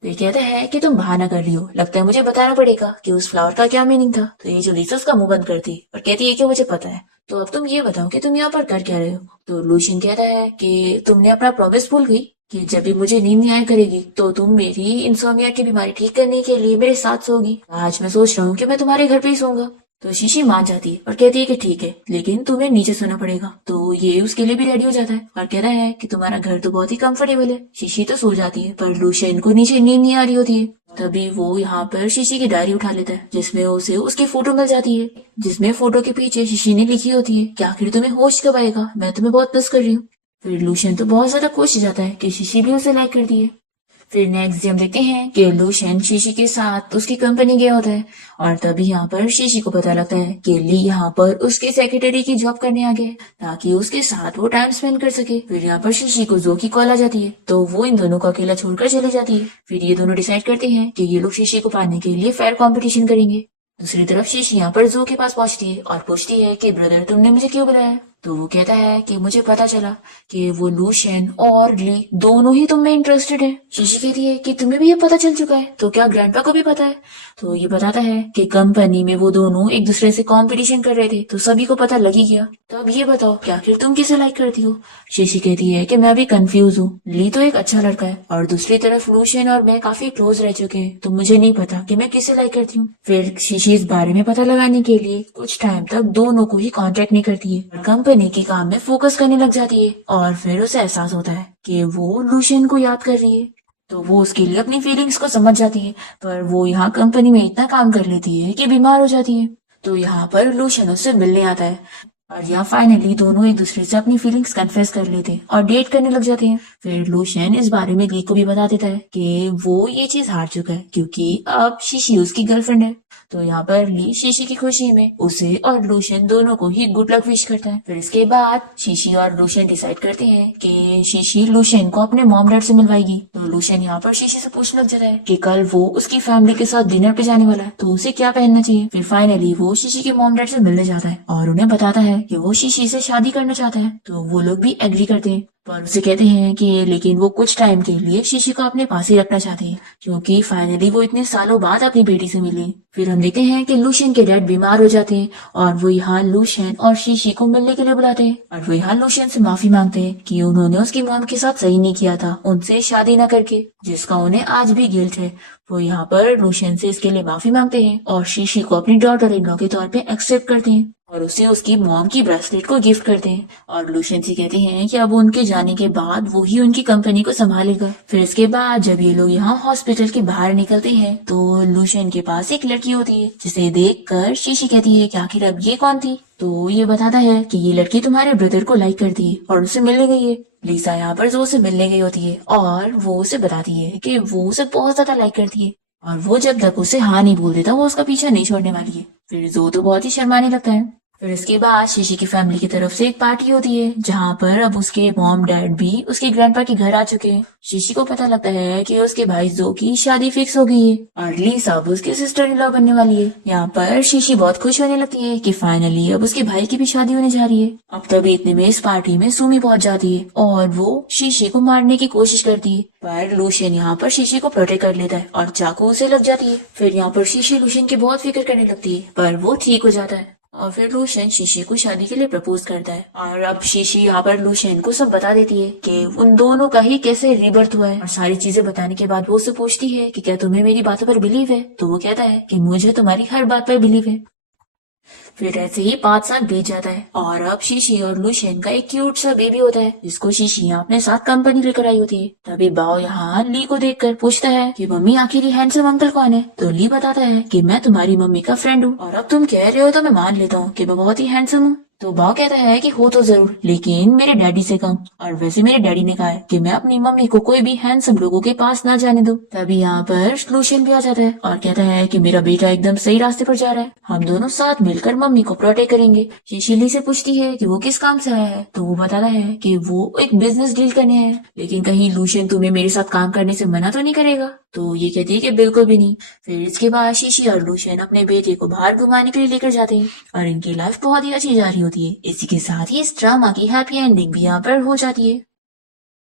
तो ये कहता है कि तुम बहाना कर रही हो, लगता है मुझे बताना पड़ेगा कि उस फ्लावर का क्या मीनिंग था। तो ये जो लीसा उसका मुंह बंद करती है और कहती है कि मुझे पता है, तो अब तुम ये बताओ कि तुम यहाँ पर कर क्या रहे हो? तो लूशियन कहता है कि तुमने अपना प्रॉमिस भूल गई कि जब भी मुझे नींद नहीं आया करेगी तो तुम मेरी इंसोम्निया की बीमारी ठीक करने के लिए मेरे साथ सोगी। आज मैं सोच रहा हूँ कि मैं तुम्हारे घर पे ही सोऊंगा। तो शीशी मान जाती है और कहती है कि ठीक है, लेकिन तुम्हें नीचे सोना पड़ेगा। तो ये उसके लिए भी रेडी हो जाता है और कहता है कि तुम्हारा घर तो बहुत ही कंफर्टेबल है। शीशी तो सो जाती है पर लूशियन को नीचे नींद नहीं आ रही होती है। तभी वो यहाँ पर शीशी की डायरी उठा लेता है जिसमें उसे उसकी फोटो मिल जाती है, जिसमें फोटो के पीछे शीशी ने लिखी होती है कि आखिर तुम्हें होश कब आएगा, मैं तुम्हें बहुत मिस कर रही हूँ। फिर लूशियन तो बहुत ज्यादा खुश हो जाता है कि शीशी भी उसे लाइक करती है। फिर नेक्स्ट डे हम देखते हैं कि लूशियन शीशी के साथ उसकी कंपनी गया होता है और तभी यहाँ पर शीशी को पता लगता है कि ली यहाँ पर उसके सेक्रेटरी की जॉब करने आ गया है ताकि उसके साथ वो टाइम स्पेंड कर सके। फिर यहाँ पर शीशी को जो की कॉल आ जाती है तो वो इन दोनों को अकेला छोड़कर चली जाती है। फिर ये दोनों डिसाइड करते हैं कि ये लोग शीशी को पाने के लिए फेयर कॉम्पिटिशन करेंगे। दूसरी तरफ शीशी यहाँ पर जो के पास पहुंचती है और पूछती है कि ब्रदर तुमने मुझे क्यों बुलाया? तो वो कहता है कि मुझे पता चला कि वो लूशियन और ली दोनों ही तुम में इंटरेस्टेड है। शीशी कहती है कि तुम्हें भी ये पता चल चुका है, तो क्या ग्रैंडपा को भी पता है? तो ये बताता है कि कंपनी में वो दोनों एक दूसरे से कंपटीशन कर रहे थे तो सभी को पता लग ही गया। तो अब ये बताओ कि आखिर तुम किसे लाइक करती हो? शीशी कहती है कि मैं भी कंफ्यूज हूँ, ली तो एक अच्छा लड़का है और दूसरी तरफ लूशियन और मैं काफी क्लोज रह चुके हैं, तो मुझे नहीं पता कि मैं किसे लाइक करती हूँ। फिर शीशी इस बारे में पता लगाने के लिए कुछ टाइम तक दोनों को ही कांटेक्ट नहीं करती है, कंपनी के काम में फोकस करने लग जाती है और फिर उसे एहसास होता है कि वो लूशियन को याद कर रही है। तो वो उसके लिए अपनी फीलिंग्स को समझ जाती है पर वो यहाँ कंपनी में इतना काम कर लेती है कि बीमार हो जाती है। तो यहाँ पर लूशियन उससे मिलने आता है और यहाँ फाइनली दोनों एक दूसरे से अपनी फीलिंग्स कन्फेस कर लेते हैं और डेट करने लग जाते हैं। फिर लूशियन इस बारे में ली को भी बता देता है कि वो ये चीज हार चुका है क्योंकि अब शीशी उसकी गर्लफ्रेंड है। तो यहाँ पर ली शीशी की खुशी में उसे और लूशियन दोनों को ही गुड लक विश करता है। फिर इसके बाद शीशी और लूशियन डिसाइड करते हैं कि शीशी लूशियन को अपने मॉम डैड से मिलवाएगी। तो लूशियन यहाँ पर शीशी से पूछने लग जाता है कि कल वो उसकी फैमिली के साथ डिनर पे जाने वाला है तो उसे क्या पहनना चाहिए। फिर फाइनली वो शीशी के मॉम डैड से मिलने जाता है और उन्हें बताता है कि वो शीशी से शादी करना चाहता है। तो वो लोग भी एग्री करते हैं पर उसे कहते हैं कि लेकिन वो कुछ टाइम के लिए शीशी को अपने पास ही रखना चाहते हैं क्योंकि फाइनली वो इतने सालों बाद अपनी बेटी से मिले। फिर हम देखते हैं कि लूशियन के डैड बीमार हो जाते हैं और वो यहाँ लूशियन और शीशी को मिलने के लिए बुलाते हैं और वो यहाँ लूशियन से माफी मांगते हैं कि उन्होंने उसकी मॉम के साथ सही नहीं किया था उनसे शादी न करके, जिसका उन्हें आज भी गिल्ट है। वो यहाँ पर लूशियन से इसके लिए माफी मांगते हैं और शीशी को अपनी डॉटर इन लॉ के तौर पे एक्सेप्ट करते हैं और उसे उसकी मॉम की ब्रेसलेट को गिफ्ट करते हैं और लूशियन से कहते हैं कि अब उनके जाने के बाद वो ही उनकी कंपनी को संभालेगा। फिर इसके बाद जब ये लोग यहाँ हॉस्पिटल के बाहर निकलते हैं तो लूशियन के पास एक लड़की होती है जिसे देखकर शीशी कहती है कि आखिर अब ये कौन थी। तो ये बताता है कि ये लड़की तुम्हारे ब्रदर को लाइक करती है और उससे मिलने गई है। लीसा यहाँ पर जो उसे मिलने गई होती है और वो उसे बताती है कि वो उसे बहुत ज्यादा लाइक करती है और वो जब तक उसे हाँ नहीं बोल देता वो उसका पीछा नहीं छोड़ने वाली है। फिर जो तो बहुत ही शर्माने लगता है। फिर इसके बाद शीशी की फैमिली की तरफ से एक पार्टी होती है जहाँ पर अब उसके मॉम डैड भी उसके ग्रैंडपा के घर आ चुके हैं। शीशी को पता लगता है कि उसके भाई जो की शादी फिक्स हो गई है और लीसा अब उसकी सिस्टर इन लॉ बनने वाली है। यहाँ पर शीशी बहुत खुश होने लगती है कि फाइनली अब उसके भाई की भी शादी होने जा रही है। अब तभी इतने में इस पार्टी में सुमी पहुंच जाती है और वो शीशी को मारने की कोशिश करती है पर लूशियन यहाँ पर शीशी को प्रोटेक्ट कर लेता है और चाकू उसे लग जाती है। फिर यहाँ पर शीशी लूशियन की बहुत फिक्र करने लगती है पर वो ठीक हो जाता है और फिर लूशियन शीशी को शादी के लिए प्रपोज करता है और अब शीशी यहाँ पर लूशियन को सब बता देती है कि उन दोनों का ही कैसे रीबर्थ हुआ है और सारी चीजें बताने के बाद वो उससे पूछती है कि क्या तुम्हें मेरी बातों पर बिलीव है। तो वो कहता है कि मुझे तुम्हारी हर बात पर बिलीव है। फिर ऐसे ही 5 साल बीत जाता है और अब शीशी और लूशियन का एक क्यूट सा बेबी होता है जिसको शीशी यहाँ अपने साथ कंपनी लेकर आई होती है। तभी बाओ यहाँ ली को देखकर पूछता है कि मम्मी आखिर ये हैंडसम अंकल कौन है। तो ली बताता है कि मैं तुम्हारी मम्मी का फ्रेंड हूँ और अब तुम कह रहे हो तो मैं मान लेता हूँ कि मैं बहुत ही हैंडसम हूँ। तो बा कहता है कि हो तो जरूर, लेकिन मेरे डैडी से कम। और वैसे मेरे डैडी ने कहा है कि मैं अपनी मम्मी को कोई भी हैंडसम लोगों के पास ना जाने दूं। तभी यहाँ पर लूशियन भी आ जाता है और कहता है कि मेरा बेटा एकदम सही रास्ते पर जा रहा है, हम दोनों साथ मिलकर मम्मी को प्रोटेक्ट करेंगे। शिशिली से पूछती है कि वो किस काम से आया है, तो वो बताता है कि वो एक बिजनेस डील करने आया है। लेकिन कहीं लूशियन तुम्हें मेरे साथ काम करने से मना तो नहीं करेगा? तो ये कहती है कि बिल्कुल भी नहीं। फिर इसके बाद शीशी और लूशियन अपने बेटे को बाहर घुमाने के लिए लेकर जाते हैं और इनकी लाइफ बहुत ही अच्छी जा रही होती है। इसी के साथ ही इस ड्रामा की हैप्पी एंडिंग भी यहाँ पर हो जाती है।